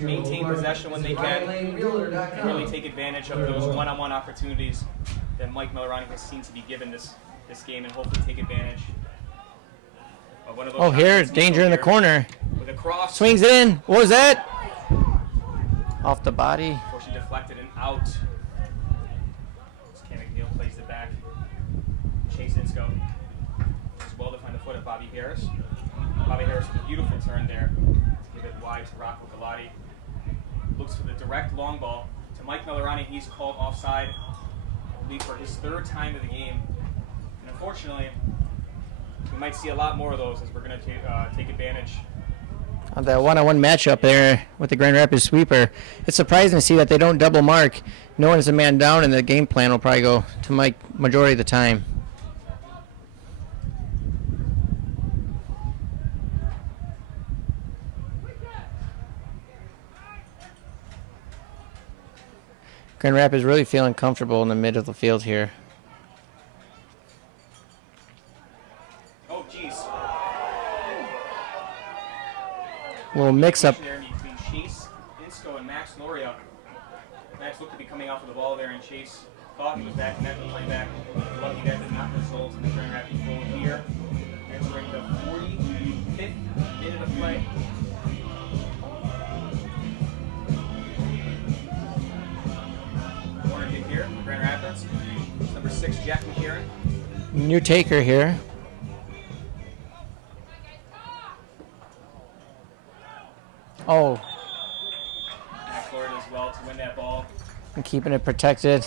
maintain possession when they can, and really take advantage of those one-on-one opportunities that Mike Millerani has seen to be given this game, and hopefully take advantage of one of those. Oh, here, danger in the corner. With a cross. Swings it in. What was that? Off the body. Unfortunately deflected and out. Cam McNeil plays it back. Chase Insco. It's well to find the foot of Bobby Harris. Bobby Harris with a beautiful turn there to give it wide to Rocco Galati. Looks for the direct long ball to Mike Millerani. He's called offside, I believe, for his third time of the game. And unfortunately, we might see a lot more of those as we're going to take advantage. On that one-on-one matchup there with the Grand Rapids sweeper, it's surprising to see that they don't double mark. No one is a man down, and the game plan will probably go to Mike majority of the time. Grand Rapids really feeling comfortable in the mid of the field here. Oh, jeez. Little mix-up. There between Chase, Insco, and Max Loria. Max looked to be coming off of the ball there, and Chase thought he was back and then playing back. Lucky that did not result in the Grand Rapids goal here. Entering the 45th minute of play. Corner kick here, Grand Rapids. Number 6, Jack McCarron. New taker here. Oh, Max Loria does well to win that ball. and keeping it protected.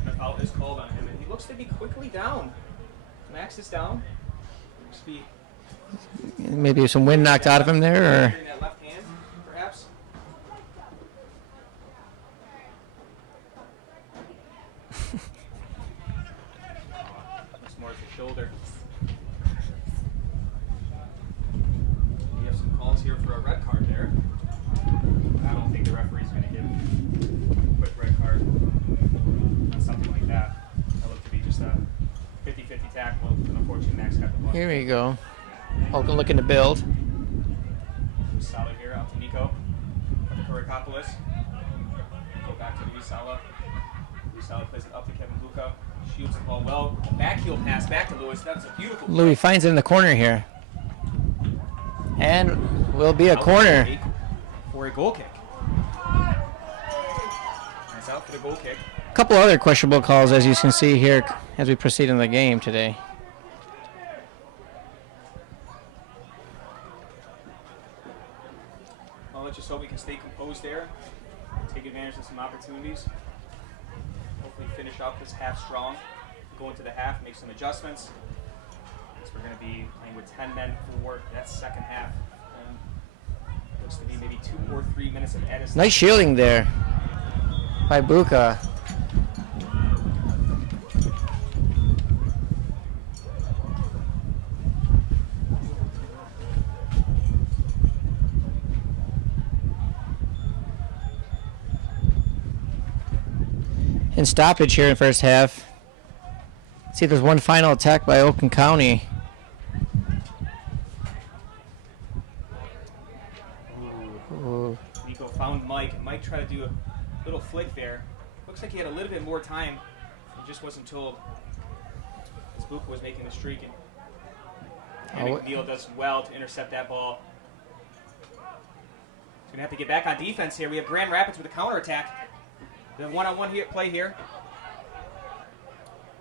And a foul is called on him, and he looks to be quickly down. Max is down. Looks to be Maybe some wind knocked out of him there, or in that left hand, perhaps. Looks more at the shoulder. We have some calls here for a red card there. I don't think the referee's going to give a quick red card on something like that. That looked to be just a 50-50 tackle, and unfortunately Max got the ball. here we go. Oakland looking to build. Solid here out to Nico. Kurikopoulos. Go back to Usala. Usala plays it up to Kevin Luca. Shields the ball well. Backheel pass back to Lewis. That's a beautiful play. Louis finds it in the corner here. And will be a corner. For a goal kick. Nice out for the goal kick. A couple other questionable calls, as you can see here, as we proceed in the game today. Well, let's just hope we can stay composed there. Take advantage of some opportunities. Hopefully finish out this half strong. Go into the half, make some adjustments. We're going to be playing with 10 men for that second half. And looks to be maybe 2 or 3 minutes of added. Nice shielding there by Buka. And stoppage here in the first half. See, there's one final attack by Oakland County. Ooh. Nico found Mike. Mike tried to do a little flick there. Looks like he had a little bit more time. He just wasn't told. Buka was making the streak. And McNeil does well to intercept that ball. He's going to have to get back on defense here. We have Grand Rapids with a counterattack. The one-on-one play here.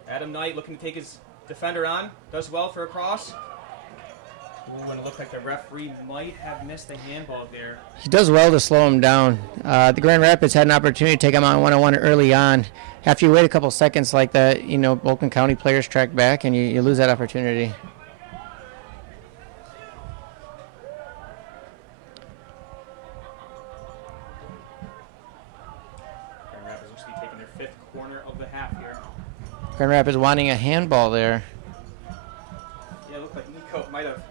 Adam Knight looking to take his defender on. Does well for a cross. Ooh, and it looked like the referee might have missed the handball there. He does well to slow him down. The Grand Rapids had an opportunity to take him on one-on-one early on. After you wait a couple seconds like that, you know, Oakland County players track back and you lose that opportunity. Grand Rapids looks to be taking their 5th corner of the half here. Grand Rapids wanting a handball there. Yeah, it looked like Nico might have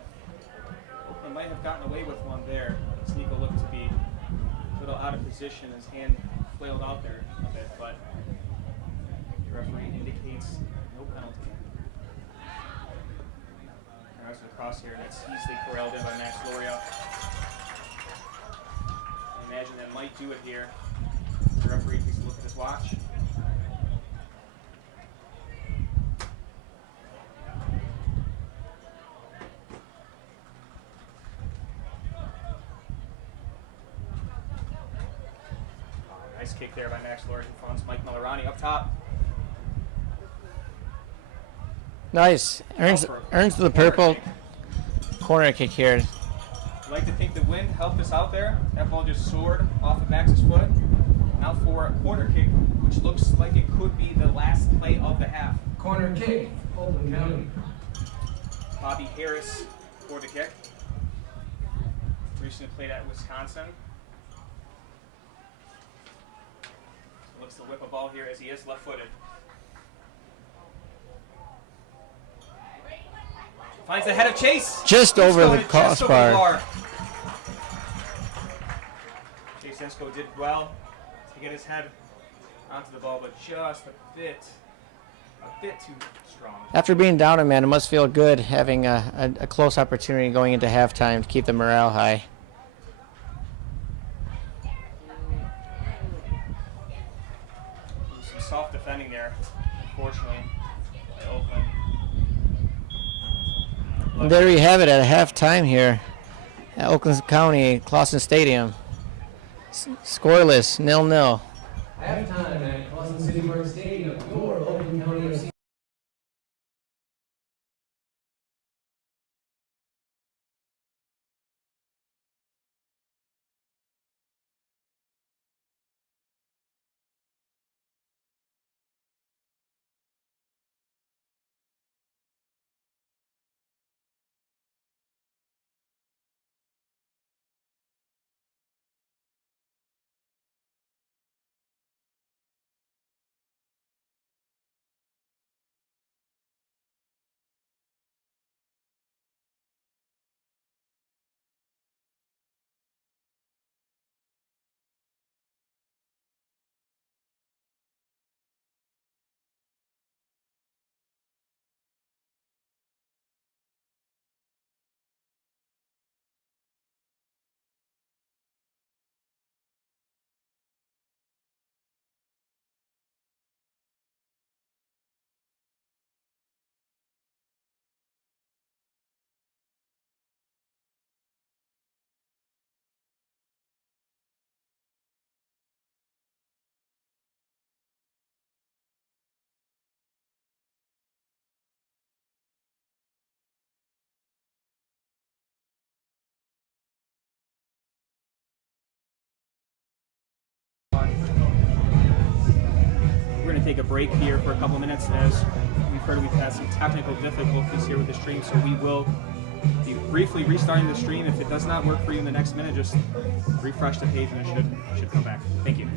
gotten away with one there. Nico looked to be a little out of position. His hand flailed out there a bit, but the referee indicates no penalty. And that's a cross here. That's easily corralled in by Max Loria. I imagine that might do it here. The referee takes a look at his watch. Nice kick there by Max Loria, who finds Mike Malorani up top. Nice. Earns the purple corner kick here. I'd like to think the wind helped us out there. That ball just soared off of Max's foot. Now for a corner kick, which looks like it could be the last play of the half. Corner kick, Oakland County. Bobby Harris for the kick. Recently played at Wisconsin. Looks to whip a ball here as he is left-footed. Finds the head of Chase. Just over the crossbar. Chase Esco did well to get his head onto the ball, but just a bit too strong. After being down a man, it must feel good having a close opportunity going into halftime to keep the morale high. Some soft defending there, unfortunately, by Oakland. And there you have it at halftime here at Oakland County Clawson Stadium. Scoreless, 0-0. Halftime at Clawson City Park Stadium, your Oakland County FC. We're going to take a break here for a couple of minutes. As we've heard, we've had some technical difficulties here with the stream, so we will be briefly restarting the stream. If it does not work for you in the next minute, just refresh the page and it should come back. Thank you.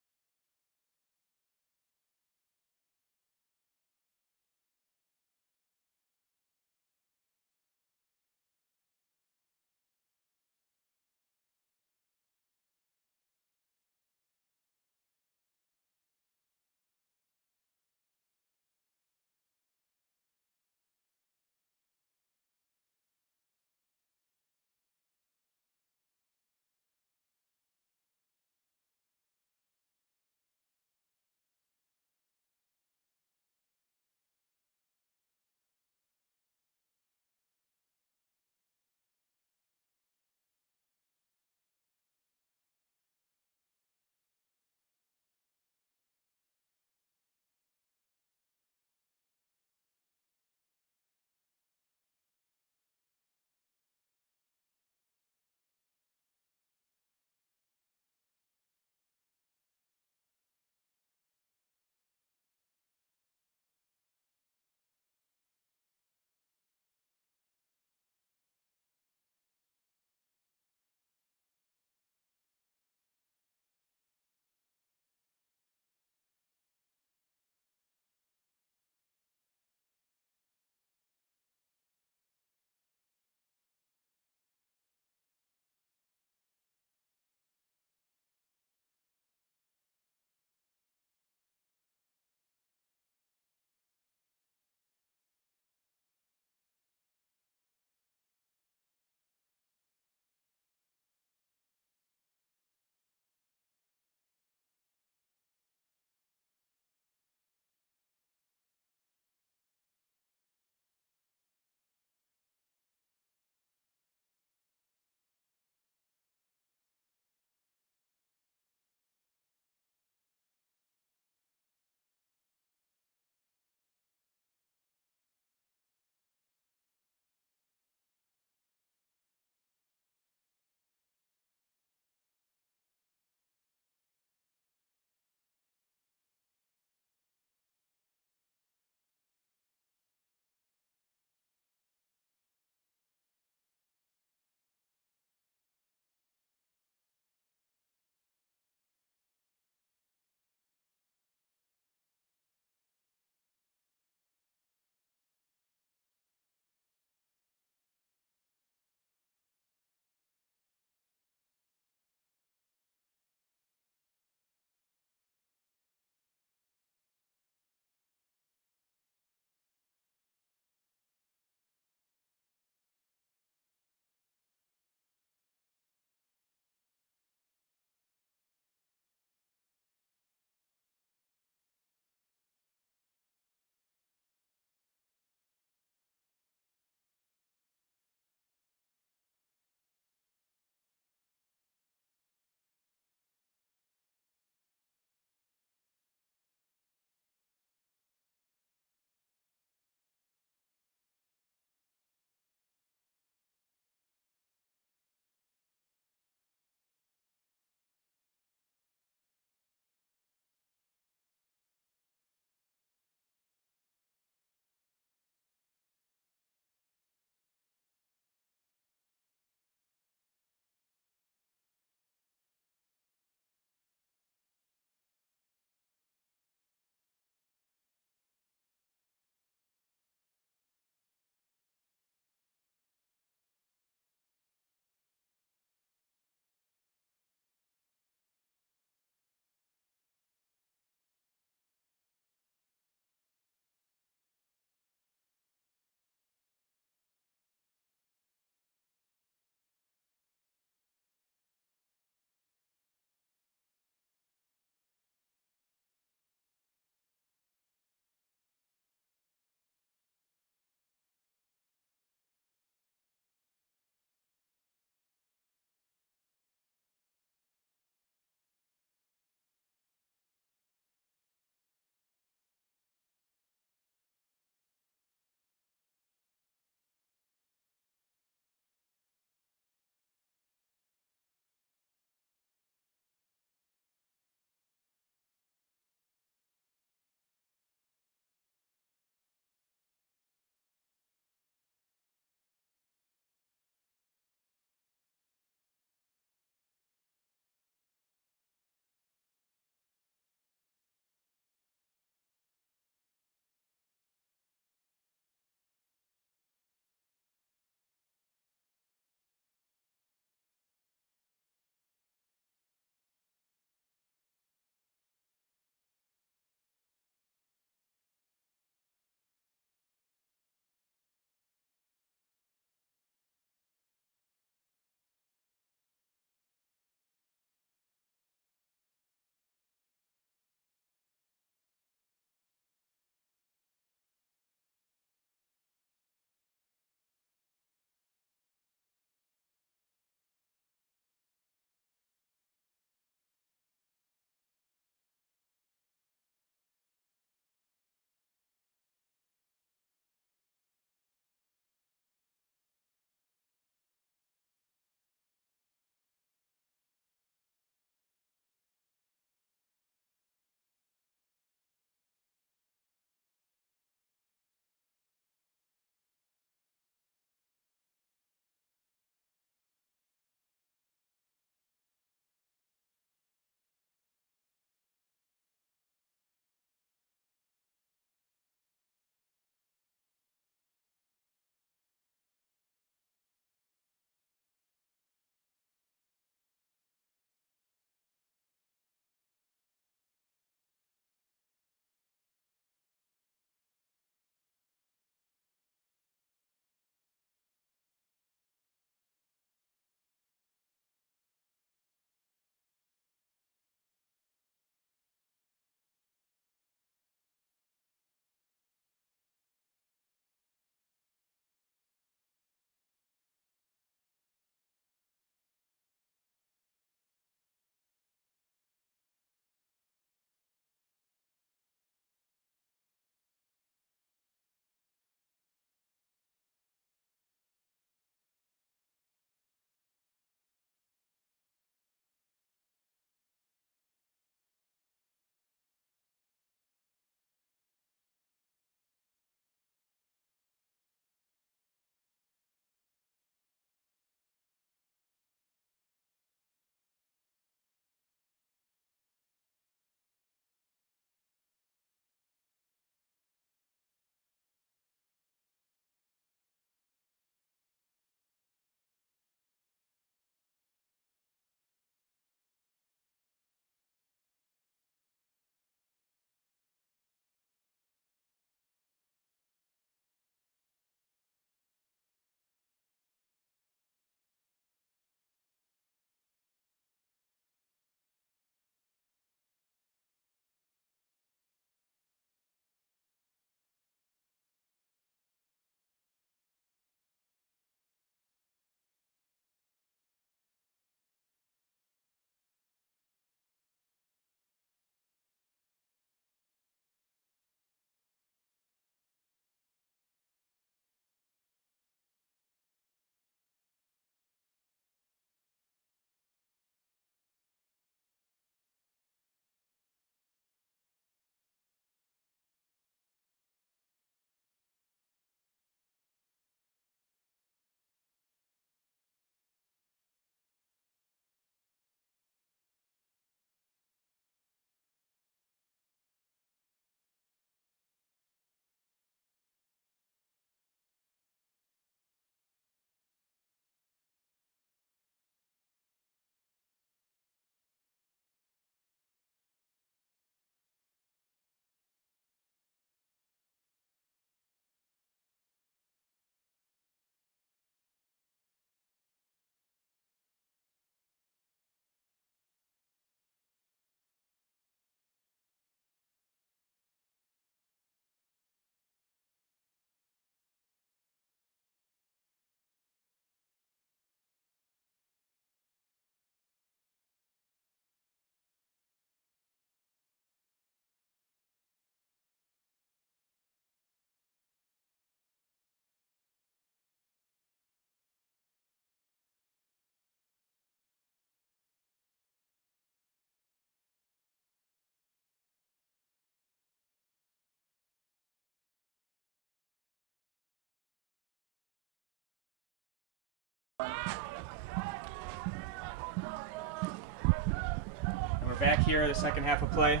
We're back here, the second half of play.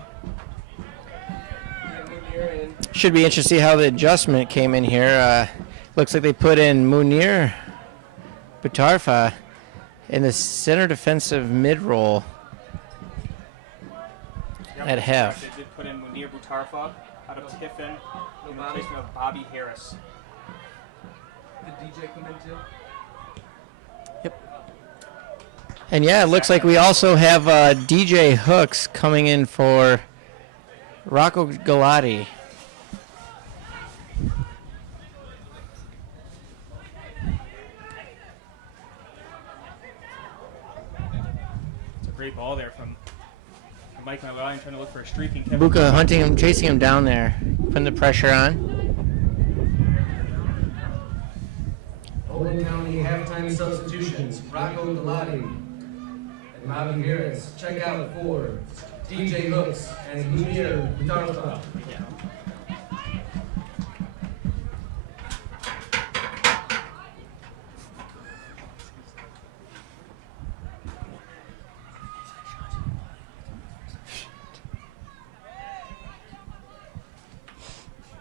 Should be interesting to see how the adjustment came in here. Looks like they put in Munir Butarfa in the center defensive mid role at half. They did put in Munir Butarfa out of Tiffin in replacement of Bobby Harris. Did DJ come in too? And yeah, it looks like we also have DJ Hooks coming in for Rocco Galati. It's a great ball there from Mike Malone trying to look for a streaking Kevin Buka hunting him, chasing him down there, putting the pressure on. Oakland County halftime substitutions. Rocco Galati and Bobby Harris. Check out for DJ Hooks and Munir Butarfa.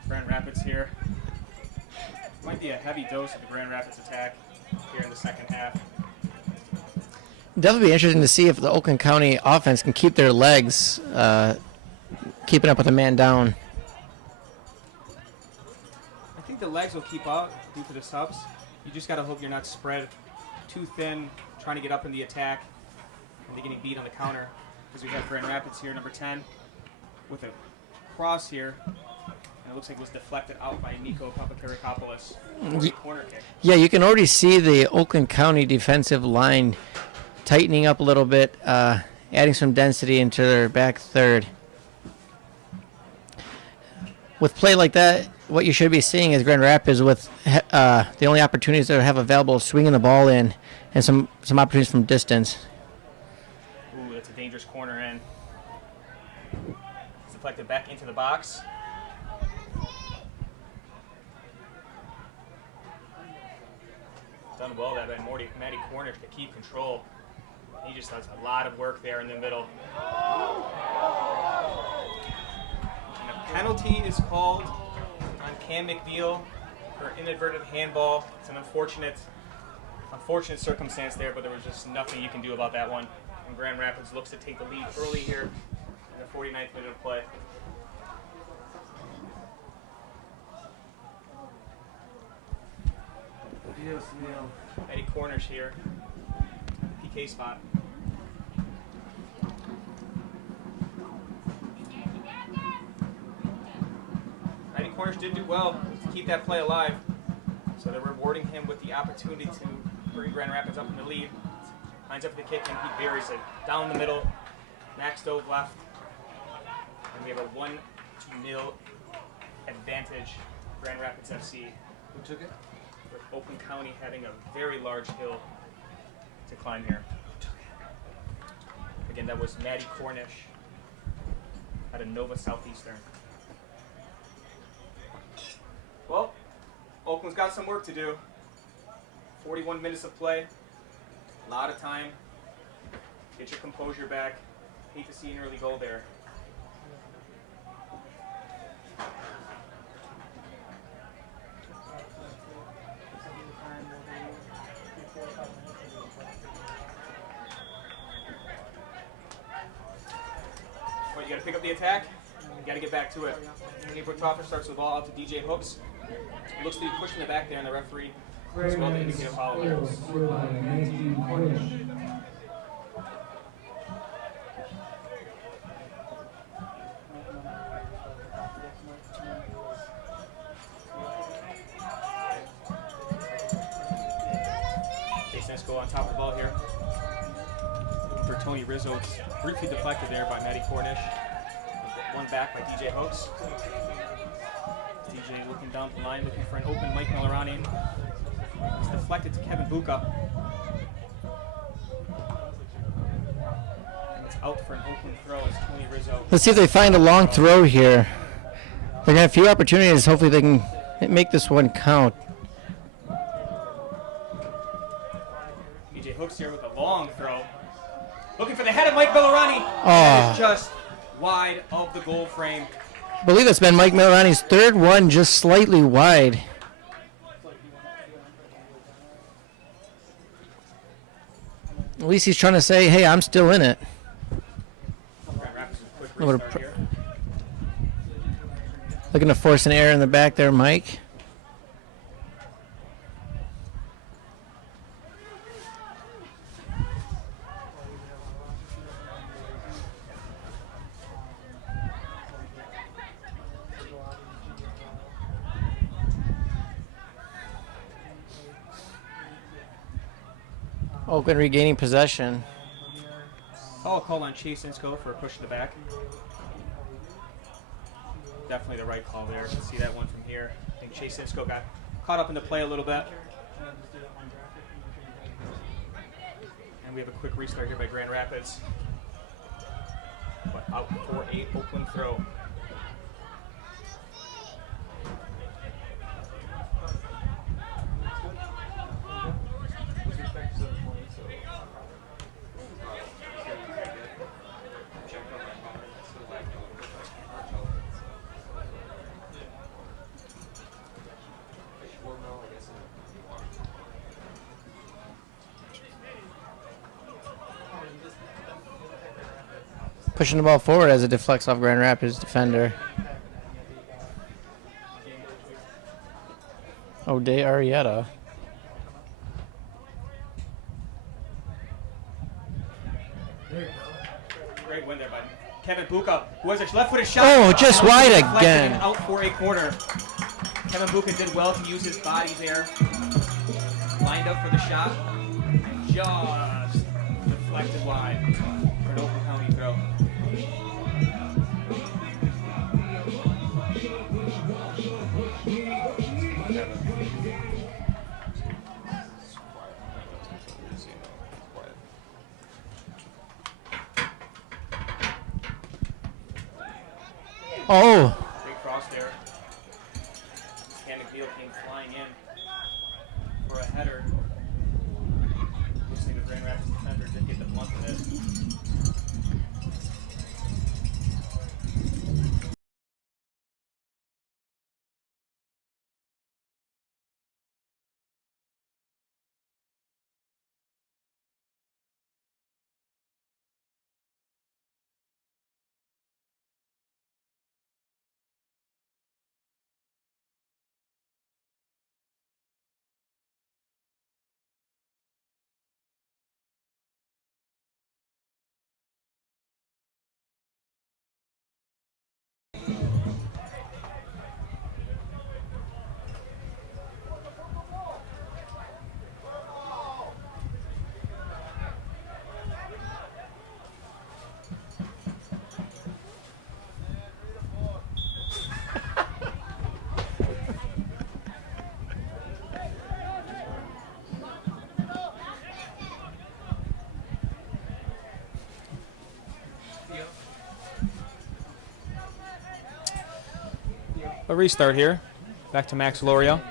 Grand Rapids here. Might be a heavy dose of the Grand Rapids attack here in the second half. Definitely be interesting to see if the Oakland County offense can keep their legs, keeping up with a man down. I think the legs will keep out due to the subs. You just got to hope you're not spread too thin, trying to get up in the attack, and they're getting beat on the counter. Because we have Grand Rapids here, number 10, with a cross here. And it looks like it was deflected out by Nico Papakarikopoulos for the corner kick. Yeah, you can already see the Oakland County defensive line tightening up a little bit, adding some density into their back third. With play like that, what you should be seeing is Grand Rapids with the only opportunities they have available is swinging the ball in and some opportunities from distance. Ooh, that's a dangerous corner in. It's deflected back into the box. Done well that by Matty Cornish to keep control. He just does a lot of work there in the middle. And a penalty is called on Cam McNeil for inadvertent handball. It's an unfortunate circumstance there, but there was just nothing you can do about that one. And Grand Rapids looks to take the lead early here in the 49th minute of play. Eddie Cornish here. PK spot. Eddie Cornish did do well to keep that play alive. So they're rewarding him with the opportunity to bring Grand Rapids up in the lead. Lines up for the kick and he buries it. Down the middle. Max Dove left. And we have a 1-0 advantage. Grand Rapids FC. Who took it? With Oakland County having a very large hill to climb here. Again, that was Matty Cornish out of Nova Southeastern. Well, Oakland's got some work to do. 41 minutes of play. A lot of time. Get your composure back. Hate to see an early goal there. You got to pick up the attack. You got to get back to it. Gabriel Toffer starts the ball out to DJ Hooks. Looks to be pushing the back there, and the referee as well to indicate a foul there. Jason on top of the ball here. For Tony Rizzo, it's briefly deflected there by Matty Cornish. One back by DJ Hooks. DJ looking down the line, looking for an open Mike Millerani. It's deflected to Kevin Buka. And it's out for an open throw as Tony Rizzo. Let's see if they find a long throw here. They're going to have a few opportunities. Hopefully they can make this one count. DJ Hooks here with a long throw. Looking for the head of Mike Millerani. Oh. It's just wide of the goal frame. I believe it's been Mike Millerani's third one, just slightly wide. At least he's trying to say, hey, I'm still in it. Grand Rapids with a quick Little restart here. Looking to force an error in the back there, Mike. Oakland regaining possession. I'll call on Chase Insco for a push to the back. Definitely the right call there. You can see that one from here. I think Chase Insco got caught up in the play a little bit. And we have a quick restart here by Grand Rapids. But out for a Oakland throw. Pushing the ball forward as it deflects off Grand Rapids defender. O'Day Arrieta. Great win there by Kevin Buka, who has a left-footed shot. Oh, just wide Deflected again. and out for a corner. Kevin Buka did well to use his body there. Lined up for the shot. Just deflected wide for an Oakland County throw. Oh, Great cross there. Cam McNeil came flying in for a header. Looks like the Grand Rapids defender did get the blunt of it. A restart here. Back to Max Loria.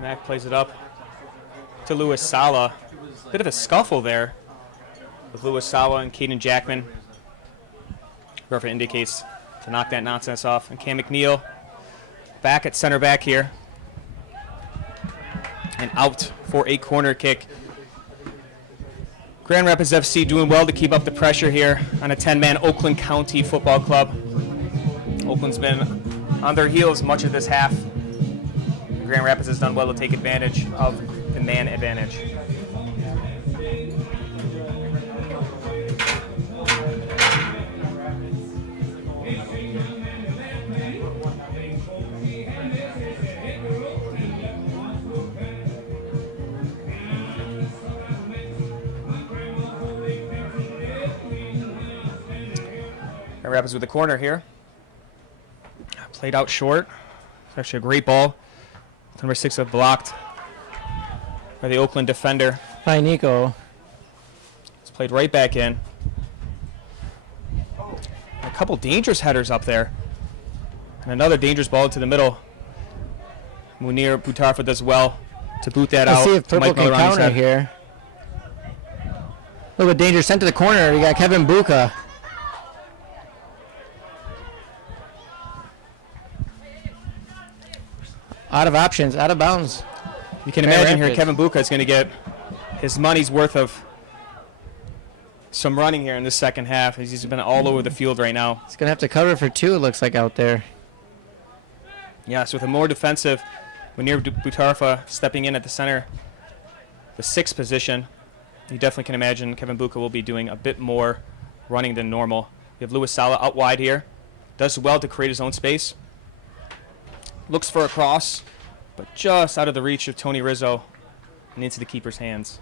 Mac plays it up to Louis Sala. Bit of a scuffle there with Louis Sala and Caden Jackman. Referee indicates to knock that nonsense off. And Cam McNeil back at center back here. And out for a corner kick. Grand Rapids FC doing well to keep up the pressure here on a 10-man Oakland County Football Club. Oakland's been on their heels much of this half. Grand Rapids has done well to take advantage of the man advantage. Grand Rapids with the corner here. Played out short. It's actually a great ball. Number 6 blocked by the Oakland defender. hi, Nico. It's played right back in. A couple dangerous headers up there. And another dangerous ball into the middle. Munir Butarfa does well to boot that Let's out. see if Purple Mike can Millerani's counter head. here. Look at danger sent to the corner. You got Kevin Buka. Out of options, out of bounds. You can Grand imagine here Rapids. Kevin Buka is going to get his money's worth of some running here in this second half. He's been all over the field right now. He's going to have to cover for 2, it looks like, out there. Yes, with a more defensive Munir Butarfa stepping in at the center, the 6th position, you definitely can imagine Kevin Buka will be doing a bit more running than normal. You have Luis Sala out wide here. Does well to create his own space. Looks for a cross, but just out of the reach of Tony Rizzo and into the keeper's hands.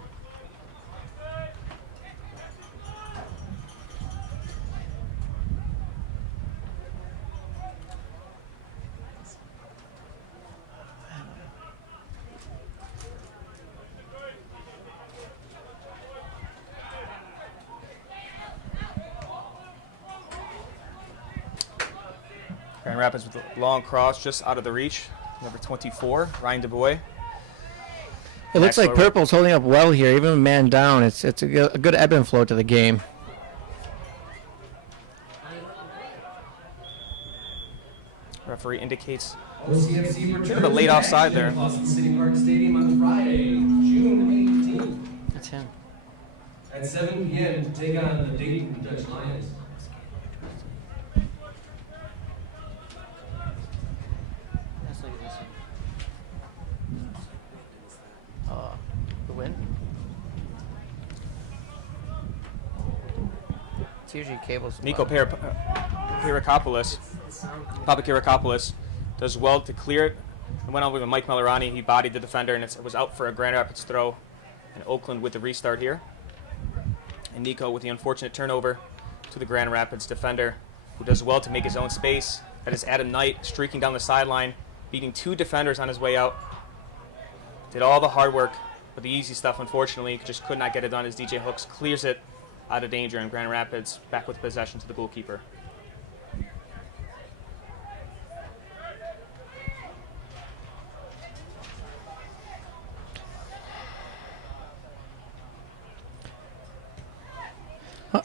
Grand Rapids with a long cross just out of the reach. Number 24, Ryan DuBois. It looks like Purple's holding up well here, even with man down. It's a good ebb and flow to the game. Referee indicates OCFC returns bit of a late to offside action there. at Boston City Park Stadium on Friday, June 18th That's him. at 7 p.m. to take on the Dayton Dutch Lions. The win? It's usually cables. Nico Papakirikopoulos does well to clear it. It went over with Mike Millerani. He bodied the defender, and it was out for a Grand Rapids throw. And Oakland with the restart here. And Nico with the unfortunate turnover to the Grand Rapids defender, who does well to make his own space. That is Adam Knight streaking down the sideline, beating 2 defenders on his way out. Did all the hard work, but the easy stuff, unfortunately, just could not get it done as DJ Hooks clears it out of danger, and Grand Rapids back with possession to the goalkeeper.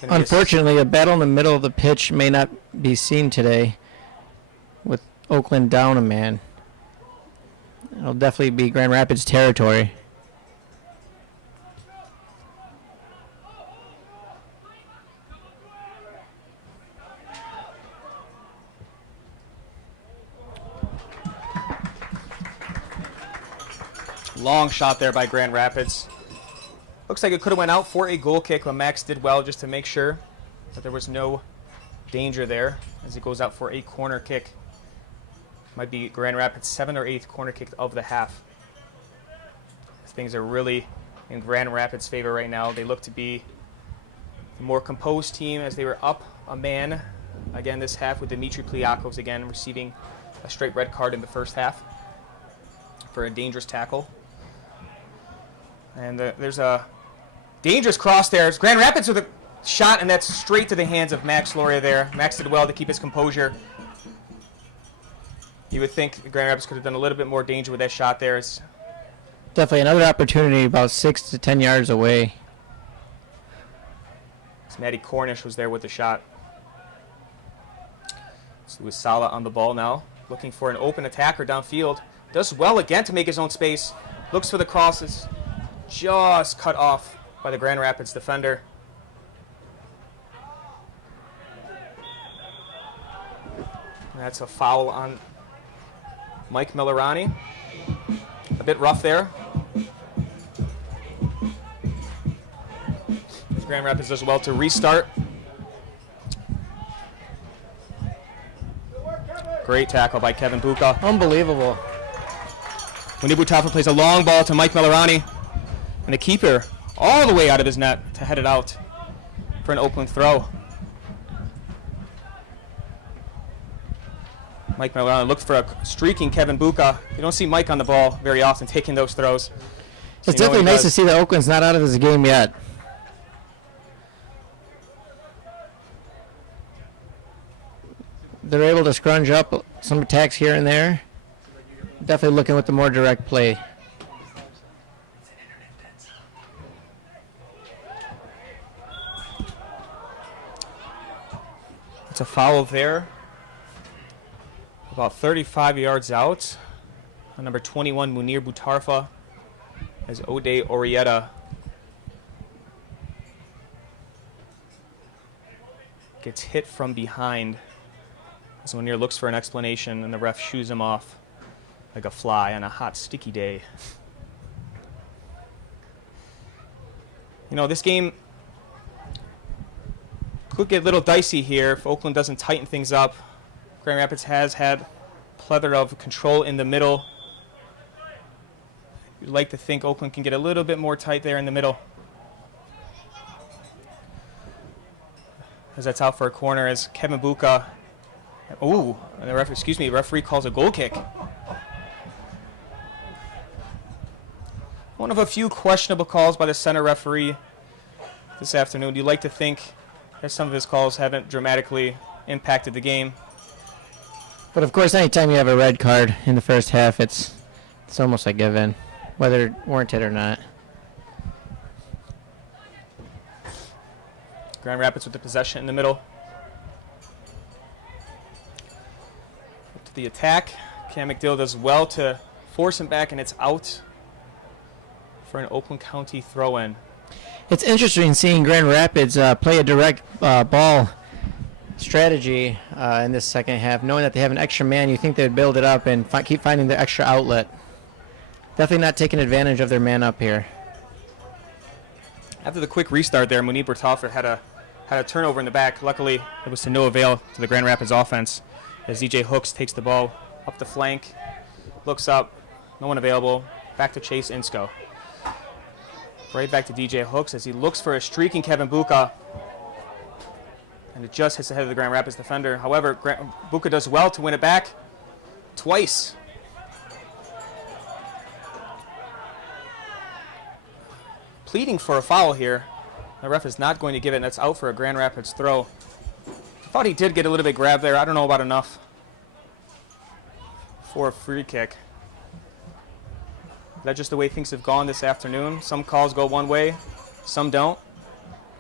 Unfortunately, a battle in the middle of the pitch may not be seen today with Oakland down a man. It'll definitely be Grand Rapids territory. Long shot there by Grand Rapids. Looks like it could have went out for a goal kick, but Max did well just to make sure that there was no danger there as it goes out for a corner kick. Might be Grand Rapids' 7th or 8th corner kick of the half. Things are really in Grand Rapids' favor right now. They look to be the more composed team as they were up a man again this half, with Dimitri Pliakos again receiving a straight red card in the first half for a dangerous tackle. And there's a dangerous cross there. It's Grand Rapids with a shot, and that's straight to the hands of Max Loria there. Max did well to keep his composure. You would think Grand Rapids could have done a little bit more danger with that shot there. It's Definitely another opportunity about 6 to 10 yards away. Matty Cornish was there with the shot. So with Sala on the ball now, looking for an open attacker downfield. Does well again to make his own space. Looks for the crosses. Just cut off by the Grand Rapids defender. That's a foul on Mike Millerani. A bit rough there. Grand Rapids does well to restart. Great tackle by Kevin Buka. Unbelievable. Munir Butarfa plays a long ball to Mike Millerani. And the keeper all the way out of his net to head it out for an Oakland throw. Mike Millerani looked for a streaking Kevin Buka. You don't see Mike on the ball very often taking those throws. It's definitely nice to see that Oakland's not out of this game yet. They're able to scrunch up some attacks here and there. Definitely looking with the more direct play. It's a foul there. About 35 yards out. On number 21, Munir Butarfa, as Ode Orietta gets hit from behind. As Munir looks for an explanation, and the ref shoos him off like a fly on a hot, sticky day. You know, this game could get a little dicey here if Oakland doesn't tighten things up. Grand Rapids has had a plethora of control in the middle. You'd like to think Oakland can get a little bit more tight there in the middle. As that's out for a corner as Kevin Buka. Ooh, and the referee calls a goal kick. One of a few questionable calls by the center referee this afternoon. You'd like to think that some of his calls haven't dramatically impacted the game. But of course, anytime you have a red card in the first half, it's almost a given, whether warranted or not. Grand Rapids with the possession in the middle. Up to the attack. Cam McDill does well to force him back, and it's out for an Oakland County throw-in. It's interesting seeing Grand Rapids play a direct ball strategy in this second half. Knowing that they have an extra man, you think they'd build it up and keep finding the extra outlet. Definitely not taking advantage of their man up here. After the quick restart there, Munir Bertoffer had a turnover in the back. Luckily, it was to no avail to the Grand Rapids offense as DJ Hooks takes the ball up the flank, looks up, no one available, back to Chase Insco. Right back to DJ Hooks as he looks for a streaking Kevin Buka. And it just hits the head of the Grand Rapids defender. However, Buka does well to win it back twice. Pleading for a foul here. The ref is not going to give it, and that's out for a Grand Rapids throw. I thought he did get a little bit grab there. I don't know about enough for a free kick. Is that just the way things have gone this afternoon? Some calls go one way, some don't.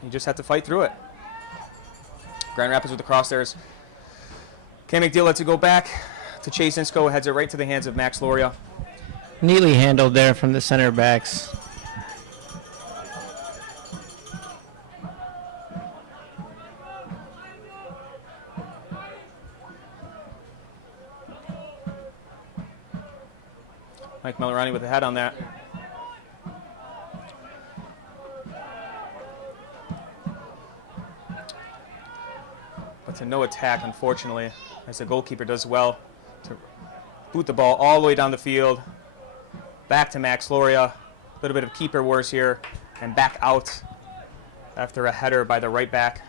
You just have to fight through it. Grand Rapids with the crosshairs. Cam McDill lets it go back to Chase Insco, heads it right to the hands of Max Loria. Neatly handled there from the center backs. Mike Melorani with the head on that. But to no attack, unfortunately, as the goalkeeper does well to boot the ball all the way down the field. Back to Max Loria. A little bit of keeper worse here. And back out after a header by the right back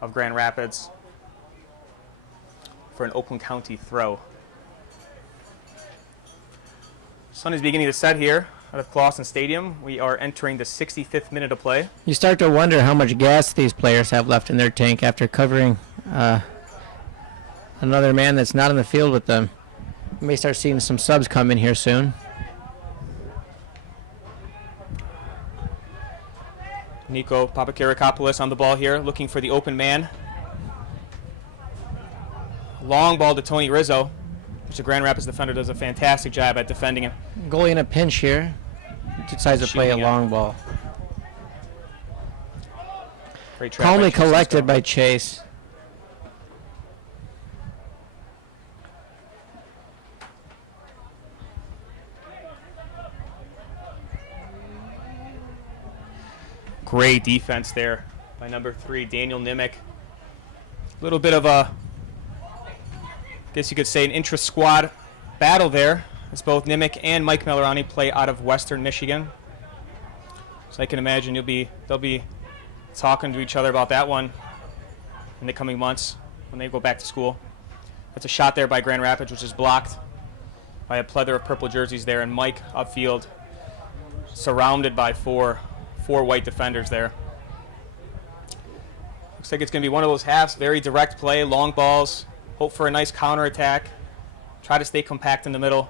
of Grand Rapids for an Oakland County throw. Sun is beginning to set here at Clausen Stadium. We are entering the 65th minute of play. You start to wonder how much gas these players have left in their tank after covering another man that's not on the field with them. We may start seeing some subs come in here soon. Nico Papakirakopoulos on the ball here, looking for the open man. Long ball to Tony Rizzo, which the Grand Rapids defender does a fantastic job at defending him. Goalie in a pinch here. Decides to play a long ball. Great trap Calmly by Chase collected Insco. by Chase. Great defense there by number 3, Daniel Nimick. A little bit of a, I guess you could say, an intra-squad battle there, as both Nimick and Mike Melorani play out of Western Michigan. So I can imagine they'll be talking to each other about that one in the coming months when they go back to school. That's a shot there by Grand Rapids, which is blocked by a plethora of purple jerseys there, and Mike upfield surrounded by four white defenders there. Looks like it's going to be one of those halves, very direct play, long balls, hope for a nice counterattack, try to stay compact in the middle,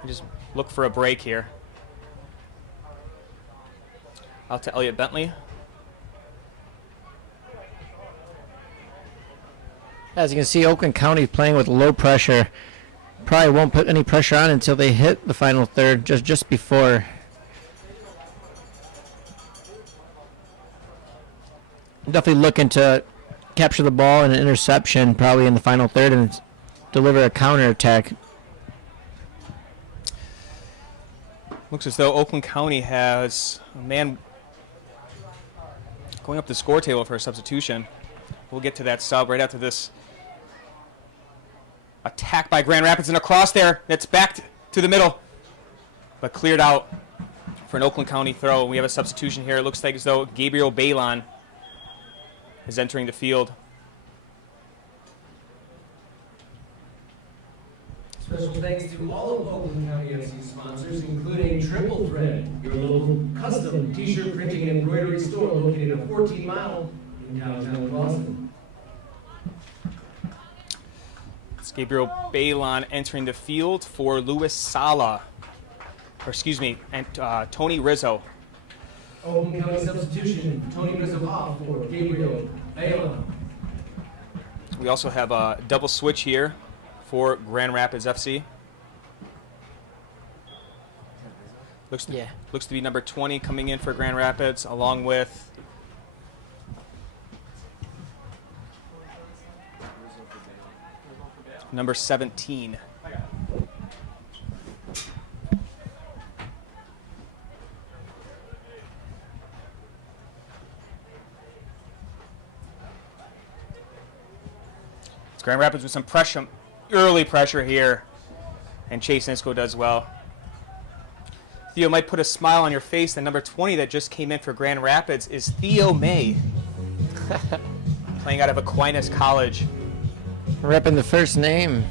and just look for a break here. Out to Elliot Bentley. As you can see, Oakland County playing with low pressure. Probably won't put any pressure on until they hit the final third, just before. Definitely looking to capture the ball and an interception probably in the final third and deliver a counterattack. Looks as though Oakland County has a man going up the score table for a substitution. We'll get to that sub right after this attack by Grand Rapids and a cross there. That's back to the middle, but cleared out for an Oakland County throw. We have a substitution here. It looks like as though Gabriel Balon is entering the field. Special thanks to all of Oakland County FC sponsors, including Triple Thread, your local custom t-shirt printing and embroidery store located a 14-mile in downtown Boston. It's Gabriel Balon entering the field for Luis Sala, or excuse me, and Tony Rizzo. Oakland County substitution, Tony Rizzo off for Gabriel Balon. We also have a double switch here for Grand Rapids FC. Looks to be number 20 coming in for Grand Rapids, along with number 17. It's Grand Rapids with some pressure, early pressure here, and Chase Nisco does well. Theo might put a smile on your face. The number 20 that just came in for Grand Rapids is Theo May, playing out of Aquinas College. Repping the first name.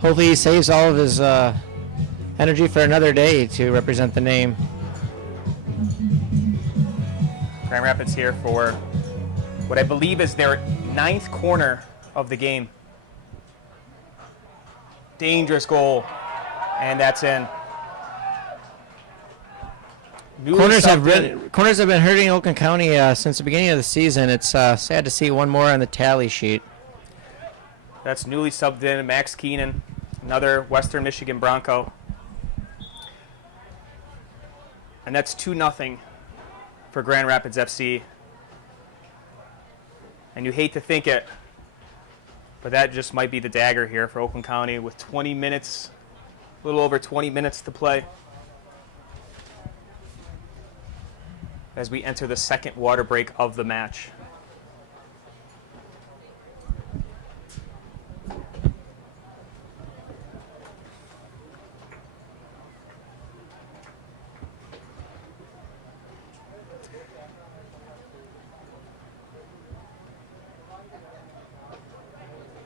Hopefully he saves all of his energy for another day to represent the name. Grand Rapids here for what I believe is their 9th corner of the game. Dangerous goal, and that's in. Corners have been hurting Oakland County since the beginning of the season. It's sad to see one more on the tally sheet. That's newly subbed in Max Keenan, another Western Michigan Bronco. And that's 2-0 for Grand Rapids FC. And you hate to think it, but that just might be the dagger here for Oakland County with 20 minutes, a little over 20 minutes to play, as we enter the second water break of the match.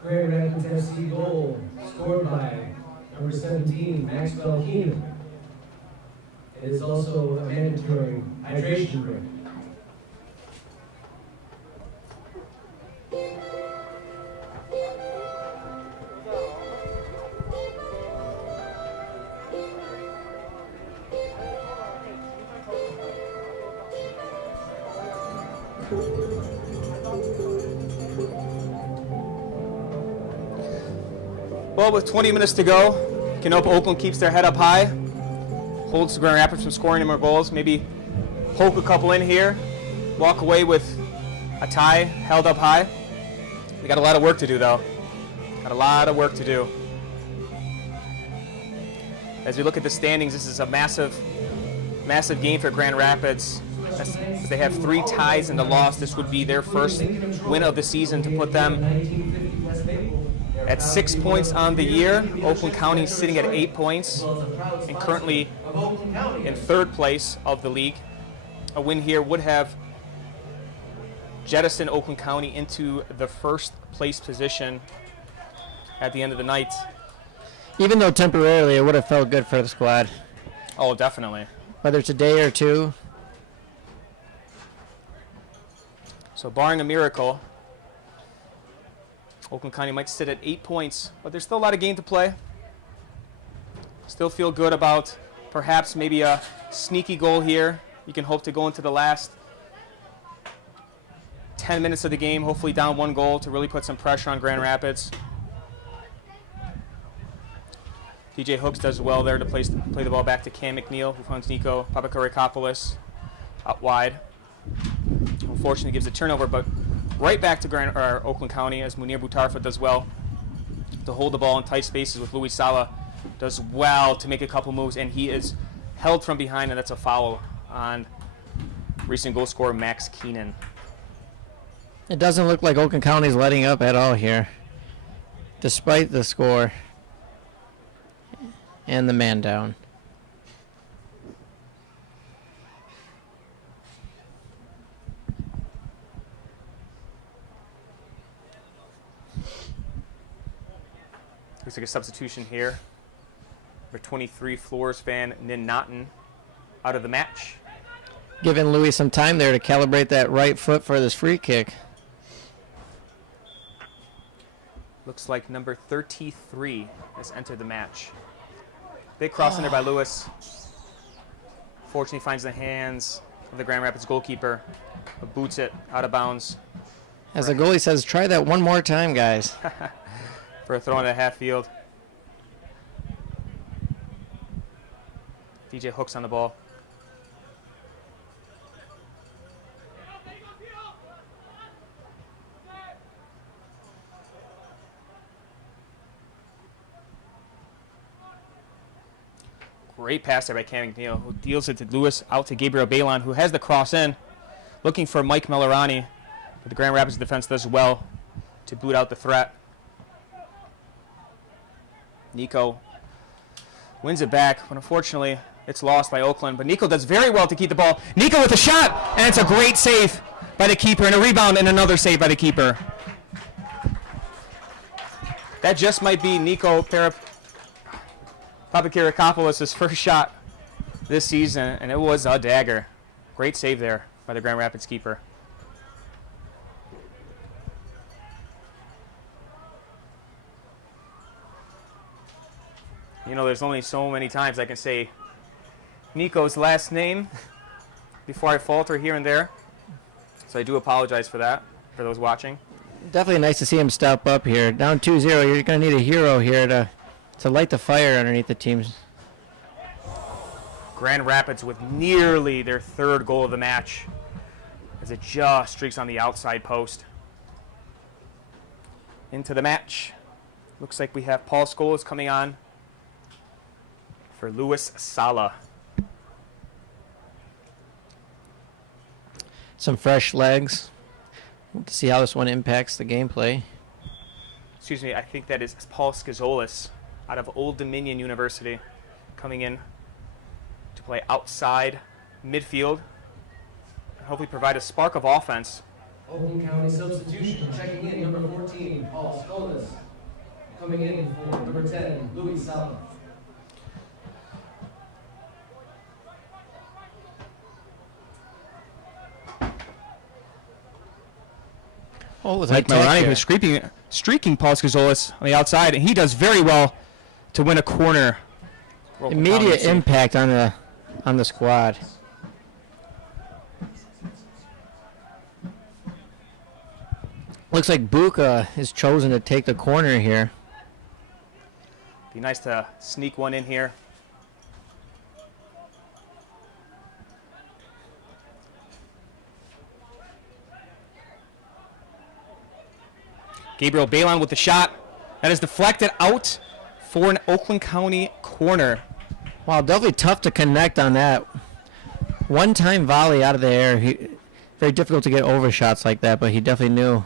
Grand Rapids FC goal scored by number 17, Maxwell Keenan. It is also a mandatory hydration break. Well, with 20 minutes to go, can hope Oakland keeps their head up high, holds the Grand Rapids from scoring any more goals, maybe poke a couple in here, walk away with a tie held up high. We got a lot of work to do, though. Got a lot of work to do. As we look at the standings, this is a massive, massive game for Grand Rapids. They have 3 ties and a loss. This would be their first win of the season to put them at 6 points on the year. Oakland County sitting at 8 points and currently in 3rd place of the league. A win here would have jettisoned Oakland County into the 1st place position at the end of the night. Even though temporarily it would have felt good for the squad. Oh, definitely. Whether it's a day or two. So barring a miracle, Oakland County might sit at 8 points, but there's still a lot of game to play. Still feel good about perhaps maybe a sneaky goal here. You can hope to go into the last 10 minutes of the game, hopefully down 1 goal to really put some pressure on Grand Rapids. DJ Hooks does well there to play the ball back to Cam McNeil, who finds Nico Papakarikopoulos out wide. Unfortunately, gives a turnover, but right back to Oakland County as Munir Butarfa does well to hold the ball in tight spaces with Luis Sala. Does well to make a couple moves, and he is held from behind, and that's a foul on recent goal scorer Max Keenan. It doesn't look like Oakland County's letting up at all here, despite the score and the man down. Looks like a substitution here. Number 23 Floors fan Nin Naughton out of the match. Giving Louis some time there to calibrate that right foot for this free kick. Looks like number 33 has entered the match. Big cross in there by Lewis. Fortunately finds the hands of the Grand Rapids goalkeeper, but boots it out of bounds. As the goalie says, try that one more time, guys. For a throw in at half field. DJ Hooks on the ball. Great pass there by Cam McNeil, who deals it to Lewis, out to Gabriel Balon, who has the cross in, looking for Mike Millerani. But the Grand Rapids defense does well to boot out the threat. Nico wins it back, but unfortunately it's lost by Oakland. But Nico does very well to keep the ball. Nico with a shot, and it's a great save by the keeper, and a rebound and another save by the keeper. That just might be Nico Papakarikopoulos' first shot this season, and it was a dagger. Great save there by the Grand Rapids keeper. You know, there's only so many times I can say Nico's last name before I falter here and there. So I do apologize for that, for those watching. Definitely nice to see him step up here. Down 2-0, you're going to need a hero here to light the fire underneath the teams. Grand Rapids with nearly their 3rd goal of the match as it just streaks on the outside post. Into the match. Looks like we have Paul Scholes coming on for Luis Sala. Some fresh legs. We'll see how this one impacts the gameplay. Excuse me, I think that is Paul Scazolis out of Old Dominion University coming in to play outside midfield and hopefully provide a spark of offense. Oakland County substitution, checking in, number 14, Paul Scholas. Coming in for number 10, Louis Sala. Oh, it was Mike Milani who's streaking Paul Scazolis on the outside, and he does very well to win a corner. Immediate impact on the squad. Looks like Buka is chosen to take the corner here. Be nice to sneak one in here. Gabriel Balon with the shot. That is deflected out for an Oakland County corner. Wow, definitely tough to connect on that. One-time volley out of the air. Very difficult to get over shots like that, but he definitely knew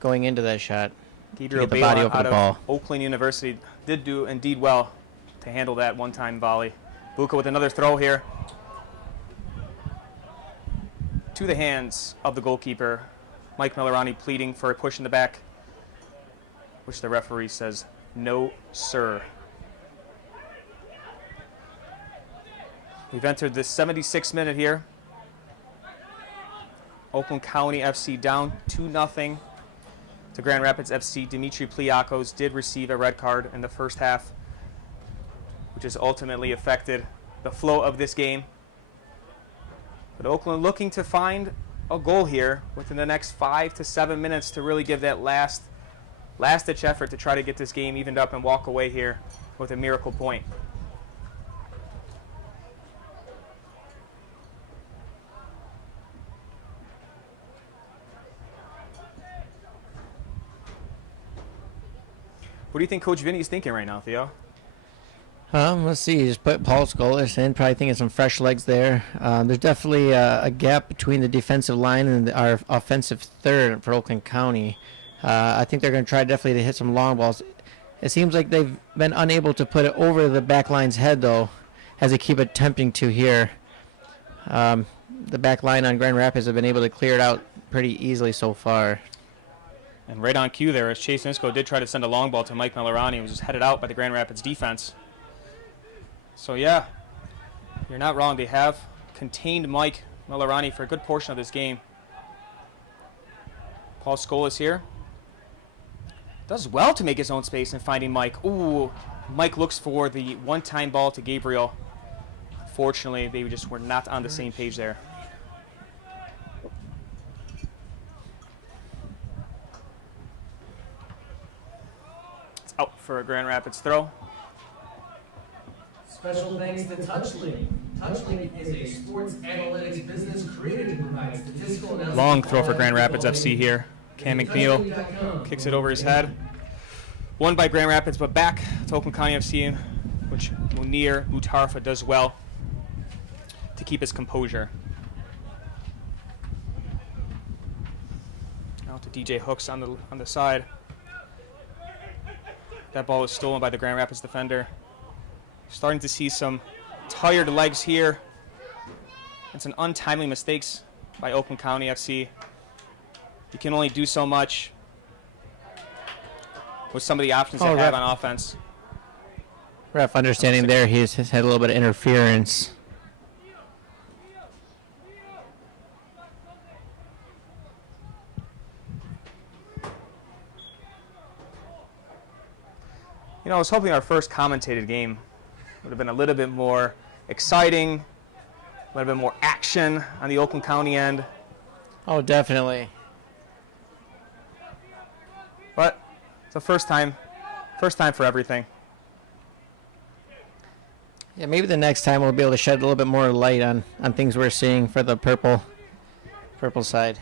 going into that shot. Gabriel the body Balon over out the of ball. Oakland University did do indeed well to handle that one-time volley. Buka with another throw here. To the hands of the goalkeeper. Mike Millerani pleading for a push in the back, which the referee says, no, sir. We've entered the 76th minute here. Oakland County FC down 2-0 to Grand Rapids FC. Dimitri Pliakos did receive a red card in the first half, which has ultimately affected the flow of this game. But Oakland looking to find a goal here within the next 5 to 7 minutes to really give that last-ditch effort to try to get this game evened up and walk away here with a miracle point. What do you think Coach Vinny's thinking right now, Theo? Let's see. Just put Paul Scholas in. Probably thinking some fresh legs there. There's definitely a gap between the defensive line and our offensive third for Oakland County. I think they're going to try definitely to hit some long balls. It seems like they've been unable to put it over the back line's head, though, as they keep attempting to here. The back line on Grand Rapids have been able to clear it out pretty easily so far. And right on cue there, as Chase Nisco did try to send a long ball to Mike Melarani, it was just headed out by the Grand Rapids defense. So yeah, you're not wrong. They have contained Mike Melarani for a good portion of this game. Paul Scholas here. Does well to make his own space and finding Mike. Ooh, Mike looks for the one-time ball to Gabriel. Fortunately, they just were not on the same page there. It's out for a Grand Rapids throw. Special thanks to TouchLink. TouchLink is a sports analytics business created to provide statistical analysis. Long throw for Grand Rapids FC here. Cam McNeil kicks it over his head. Won by Grand Rapids, but back to Oakland County FC, which Munir Mutarfa does well to keep his composure. Out to DJ Hooks on the side. That ball was stolen by the Grand Rapids defender. Starting to see some tired legs here and some untimely mistakes by Oakland County FC. You can only do so much with some of the options they have on offense. Ref understanding there, he's had a little bit of interference. You know, I was hoping our first commentated game would have been a little bit more exciting, a little bit more action on the Oakland County end. Oh, definitely. But it's the first time for everything. Yeah, maybe the next time we'll be able to shed a little bit more light on things we're seeing for the purple side.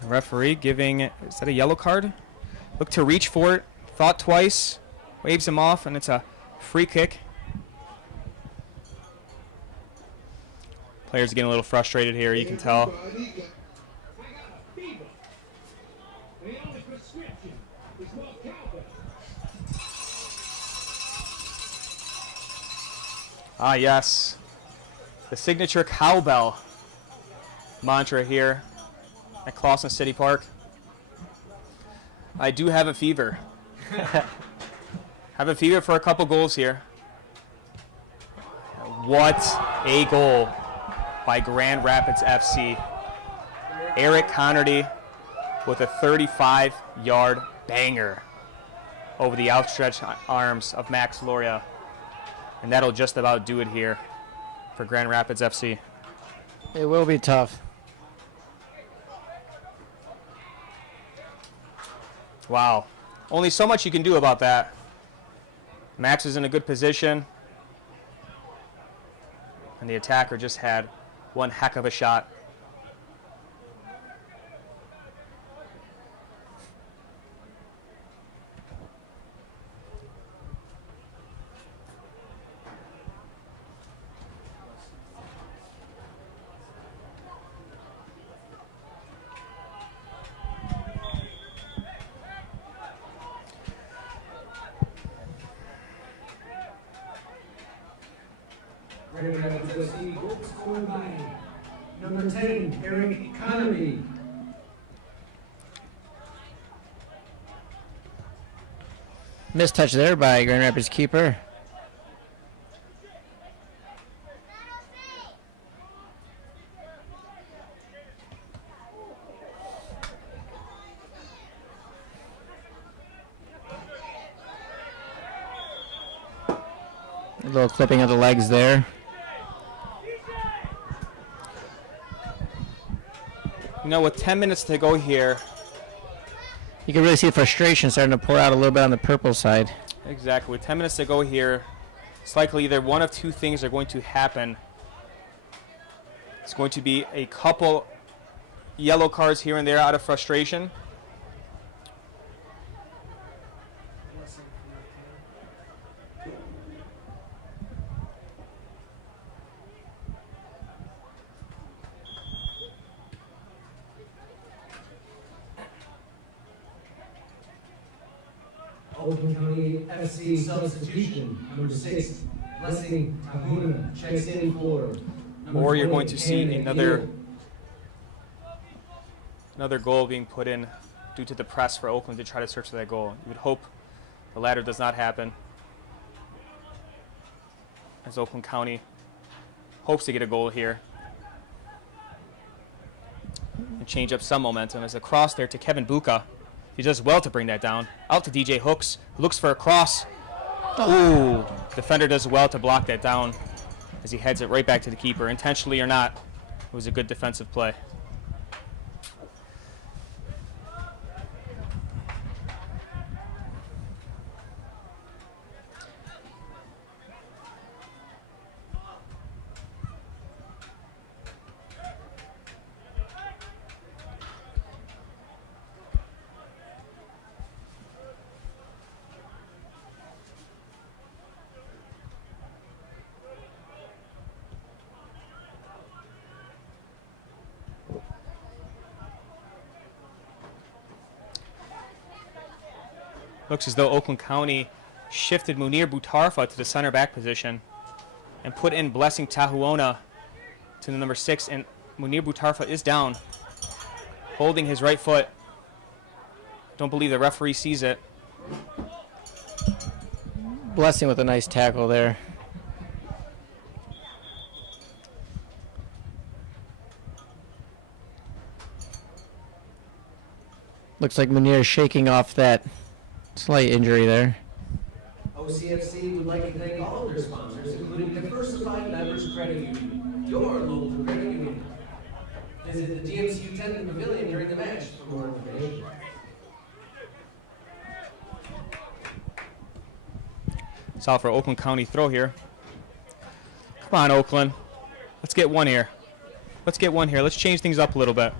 The referee giving, is that a yellow card? Looked to reach for it, thought twice, waves him off, and it's a free kick. Players are getting a little frustrated here, you can tell. Ah, yes. The signature cowbell mantra here at Clawson City Park. I do have a fever. Have a fever for a couple goals here. What a goal by Grand Rapids FC. Eric Connerty with a 35-yard banger over the outstretched arms of Max Loria. And that'll just about do it here for Grand Rapids FC. It will be tough. Wow. Only so much you can do about that. Max is in a good position. And the attacker just had one heck of a shot. Grand Rapids FC goal scored by number 10, Eric Connerty. Missed touch there by Grand Rapids keeper. A little clipping of the legs there. You know, with 10 minutes to go here. You can really see the frustration starting to pour out a little bit on the purple side. Exactly. With 10 minutes to go here, it's likely either one of two things are going to happen. It's going to be a couple yellow cards here and there out of frustration. Oakland County FC substitution, number 6, Blessing Kahuna checks in for number Or you're 20, going to see Cam another McNeil. goal being put in due to the press for Oakland to try to search for that goal. You would hope the latter does not happen, as Oakland County hopes to get a goal here and change up some momentum. As a cross there to Kevin Buka. He does well to bring that down. Out to DJ Hooks, who looks for a cross. Ooh, defender does well to block that down as he heads it right back to the keeper. Intentionally or not, it was a good defensive play. Looks as though Oakland County shifted Munir Butarfa to the center back position and put in Blessing Tahuona to the number 6, and Munir Butarfa is down, holding his right foot. Don't believe the referee sees it. Blessing with a nice tackle there. Looks like Munir is shaking off that slight injury there. OCFC would like to thank all of their sponsors, including Diversified Members Credit Union, your local credit union. Visit the GMCU Tent Pavilion during the match for more information. It's out for Oakland County throw here. Come on, Oakland. Let's get one here. Let's get one here. Let's change things up a little bit.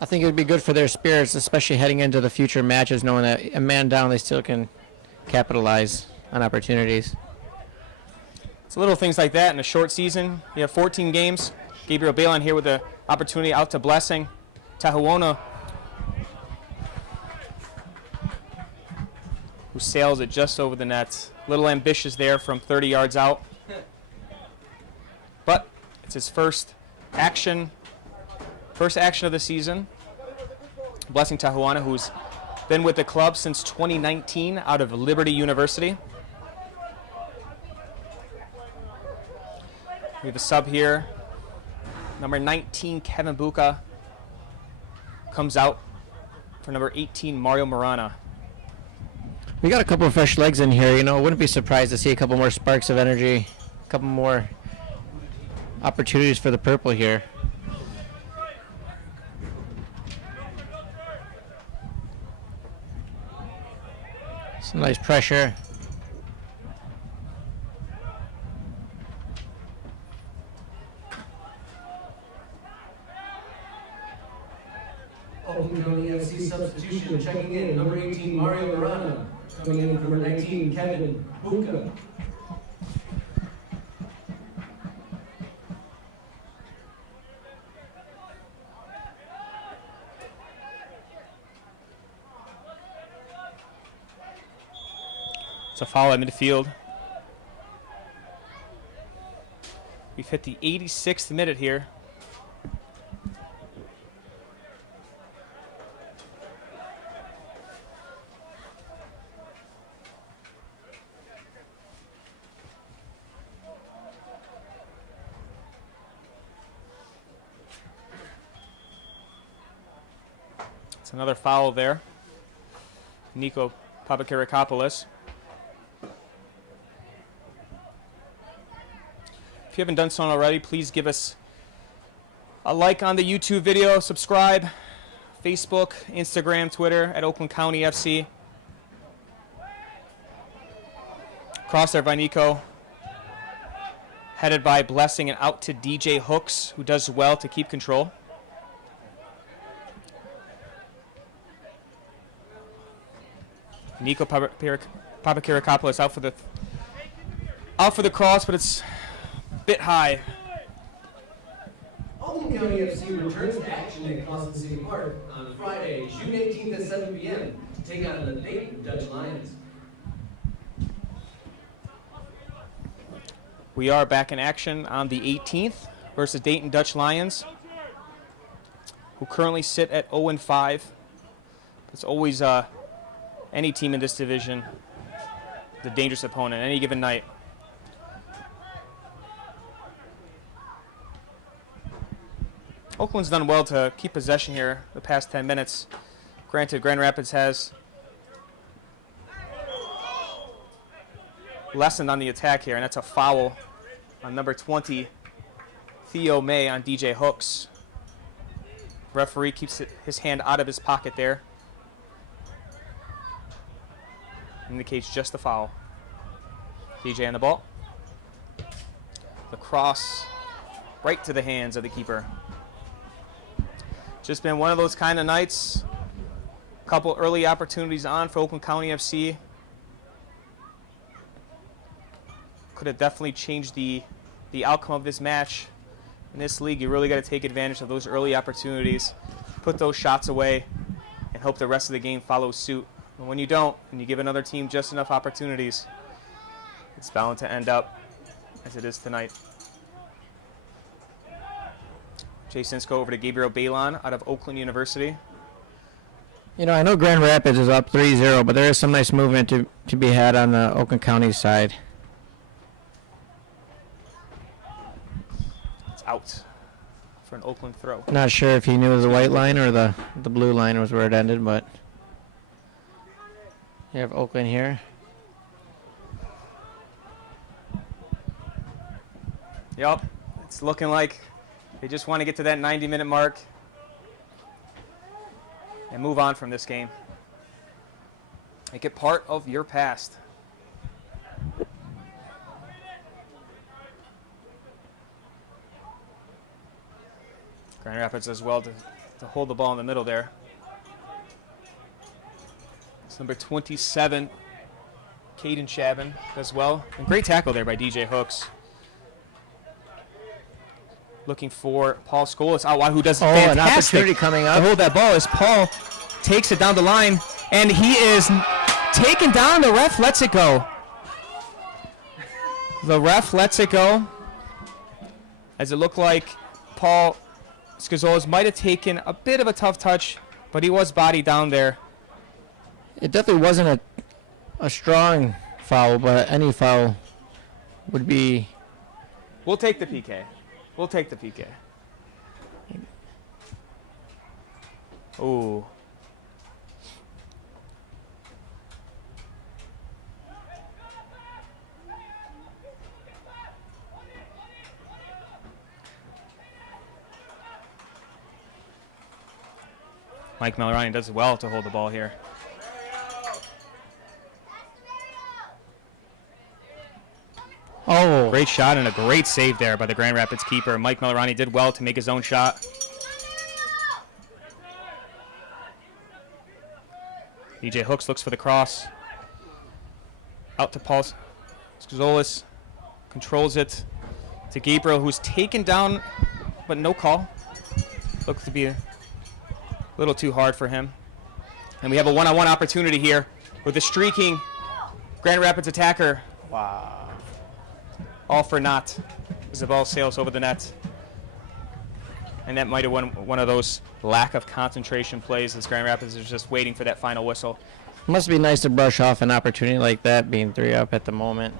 I think it would be good for their spirits, especially heading into the future matches, knowing that a man down, they still can capitalize on opportunities. It's little things like that in a short season. You have 14 games. Gabriel Balin here with the opportunity out to Blessing. Tahuona, who sails it just over the net. Little ambitious there from 30 yards out. But it's his first action of the season. Blessing Tahuana, who's been with the club since 2019 out of Liberty University. We have a sub here. Number 19, Kevin Buka, comes out for number 18, Mario Marana. We got a couple of fresh legs in here. You know, wouldn't be surprised to see a couple more sparks of energy, a couple more opportunities for the purple here. Some nice pressure. Oakland County FC substitution checking in, number 18, Mario Marana. Coming in for number 19, Kevin Buka. It's a foul at midfield. We've hit the 86th minute here. It's another foul there. Nico Papakirakopoulos. If you haven't done so already, please give us a like on the YouTube video, subscribe, Facebook, Instagram, Twitter at Oakland County FC. Cross there by Nico. Headed by Blessing and out to DJ Hooks, who does well to keep control. Nico Papakirakopoulos out for the cross, but it's a bit high. Oakland County FC returns to action at Clausen City Park on Friday, June 18th at 7 p.m. to take on the Dayton Dutch Lions. We are back in action on the 18th versus Dayton Dutch Lions, who currently sit at 0-5. It's always any team in this division, the dangerous opponent any given night. Oakland's done well to keep possession here the past 10 minutes. Granted, Grand Rapids has lessened on the attack here, and that's a foul on number 20, Theo May, on DJ Hooks. Referee keeps his hand out of his pocket there. Indicates just the foul. DJ on the ball. The cross right to the hands of the keeper. Just been one of those kind of nights. A couple early opportunities on for Oakland County FC. Could have definitely changed the outcome of this match. In this league, you really got to take advantage of those early opportunities, put those shots away, and hope the rest of the game follows suit. And when you don't, and you give another team just enough opportunities, it's bound to end up as it is tonight. Jason Sinsko over to Gabriel Balon out of Oakland University. You know, I know Grand Rapids is up 3-0, but there is some nice movement to be had on the Oakland County side. It's out for an Oakland throw. Not sure if he knew the white line or the blue line was where it ended, but you have Oakland here. Yep, it's looking like they just want to get to that 90-minute mark and move on from this game. Make it part of your past. Grand Rapids does well to hold the ball in the middle there. It's number 27, Caden Chabin, does well. And great tackle there by DJ Hooks. Looking for Paul Scholas. Who does fantastic. An opportunity coming up. To hold that ball as Paul takes it down the line, and he is taken down. The ref lets it go. The ref lets it go, as it looked like Paul Scazolas might have taken a bit of a tough touch, but he was bodied down there. It definitely wasn't a strong foul, but any foul would be... We'll take the PK. We'll take the PK. Ooh. Mike Malrani does well to hold the ball here. Oh. Great shot and a great save there by the Grand Rapids keeper. Mike Malrani did well to make his own shot. DJ Hooks looks for the cross. Out to Paul Scazolas. Controls it to Gabriel, who's taken down, but no call. Looks to be a little too hard for him. And we have a one-on-one opportunity here with the streaking Grand Rapids attacker. Wow. All for naught as the ball sails over the net. And that might have been one of those lack of concentration plays as Grand Rapids is just waiting for that final whistle. Must be nice to brush off an opportunity like that, being 3 up at the moment.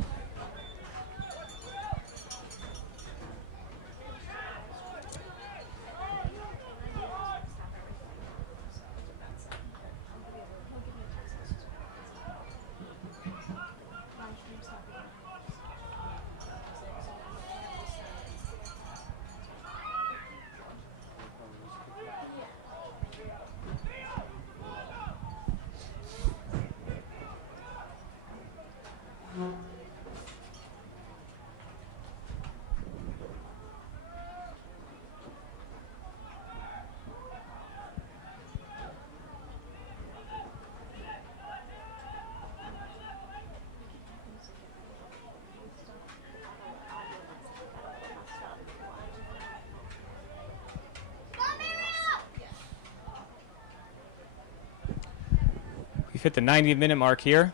We've hit the 90-minute mark here.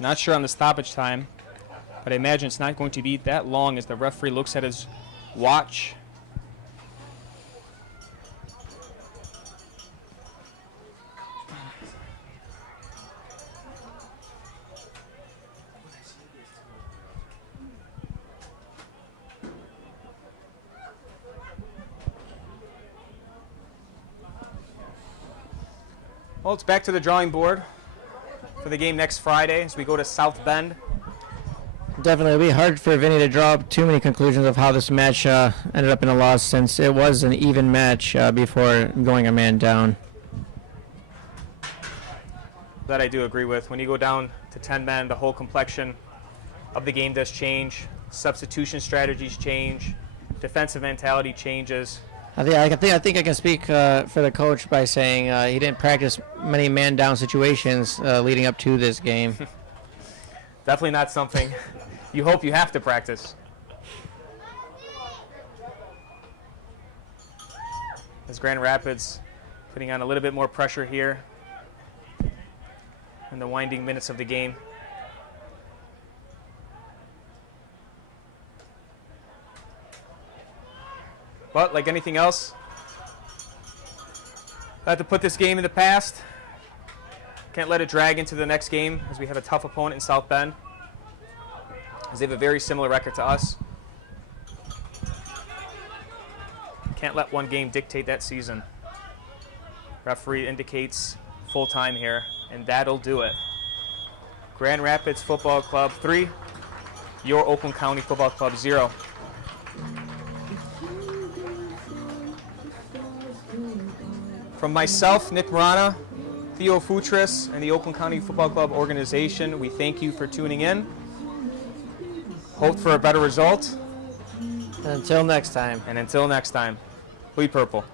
Not sure on the stoppage time, but I imagine it's not going to be that long as the referee looks at his watch. Well, it's back to the drawing board for the game next Friday as we go to South Bend. Definitely, it'll be hard for Vinny to draw up too many conclusions of how this match ended up in a loss, since it was an even match before going a man down. That I do agree with. When you go down to 10 men, the whole complexion of the game does change. Substitution strategies change. Defensive mentality changes. I think I can speak for the coach by saying he didn't practice many man-down situations leading up to this game. Definitely not something you hope you have to practice. As Grand Rapids putting on a little bit more pressure here in the winding minutes of the game. But like anything else, I have to put this game in the past. Can't let it drag into the next game as we have a tough opponent in South Bend, as they have a very similar record to us. Can't let one game dictate that season. Referee indicates full time here, and that'll do it. Grand Rapids Football Club 3, your Oakland County Football Club 0. From myself, Nick Marana, Theo Futris, and the Oakland County Football Club organization, we thank you for tuning in. Hope for a better result. Until next time. And until next time, bleed purple.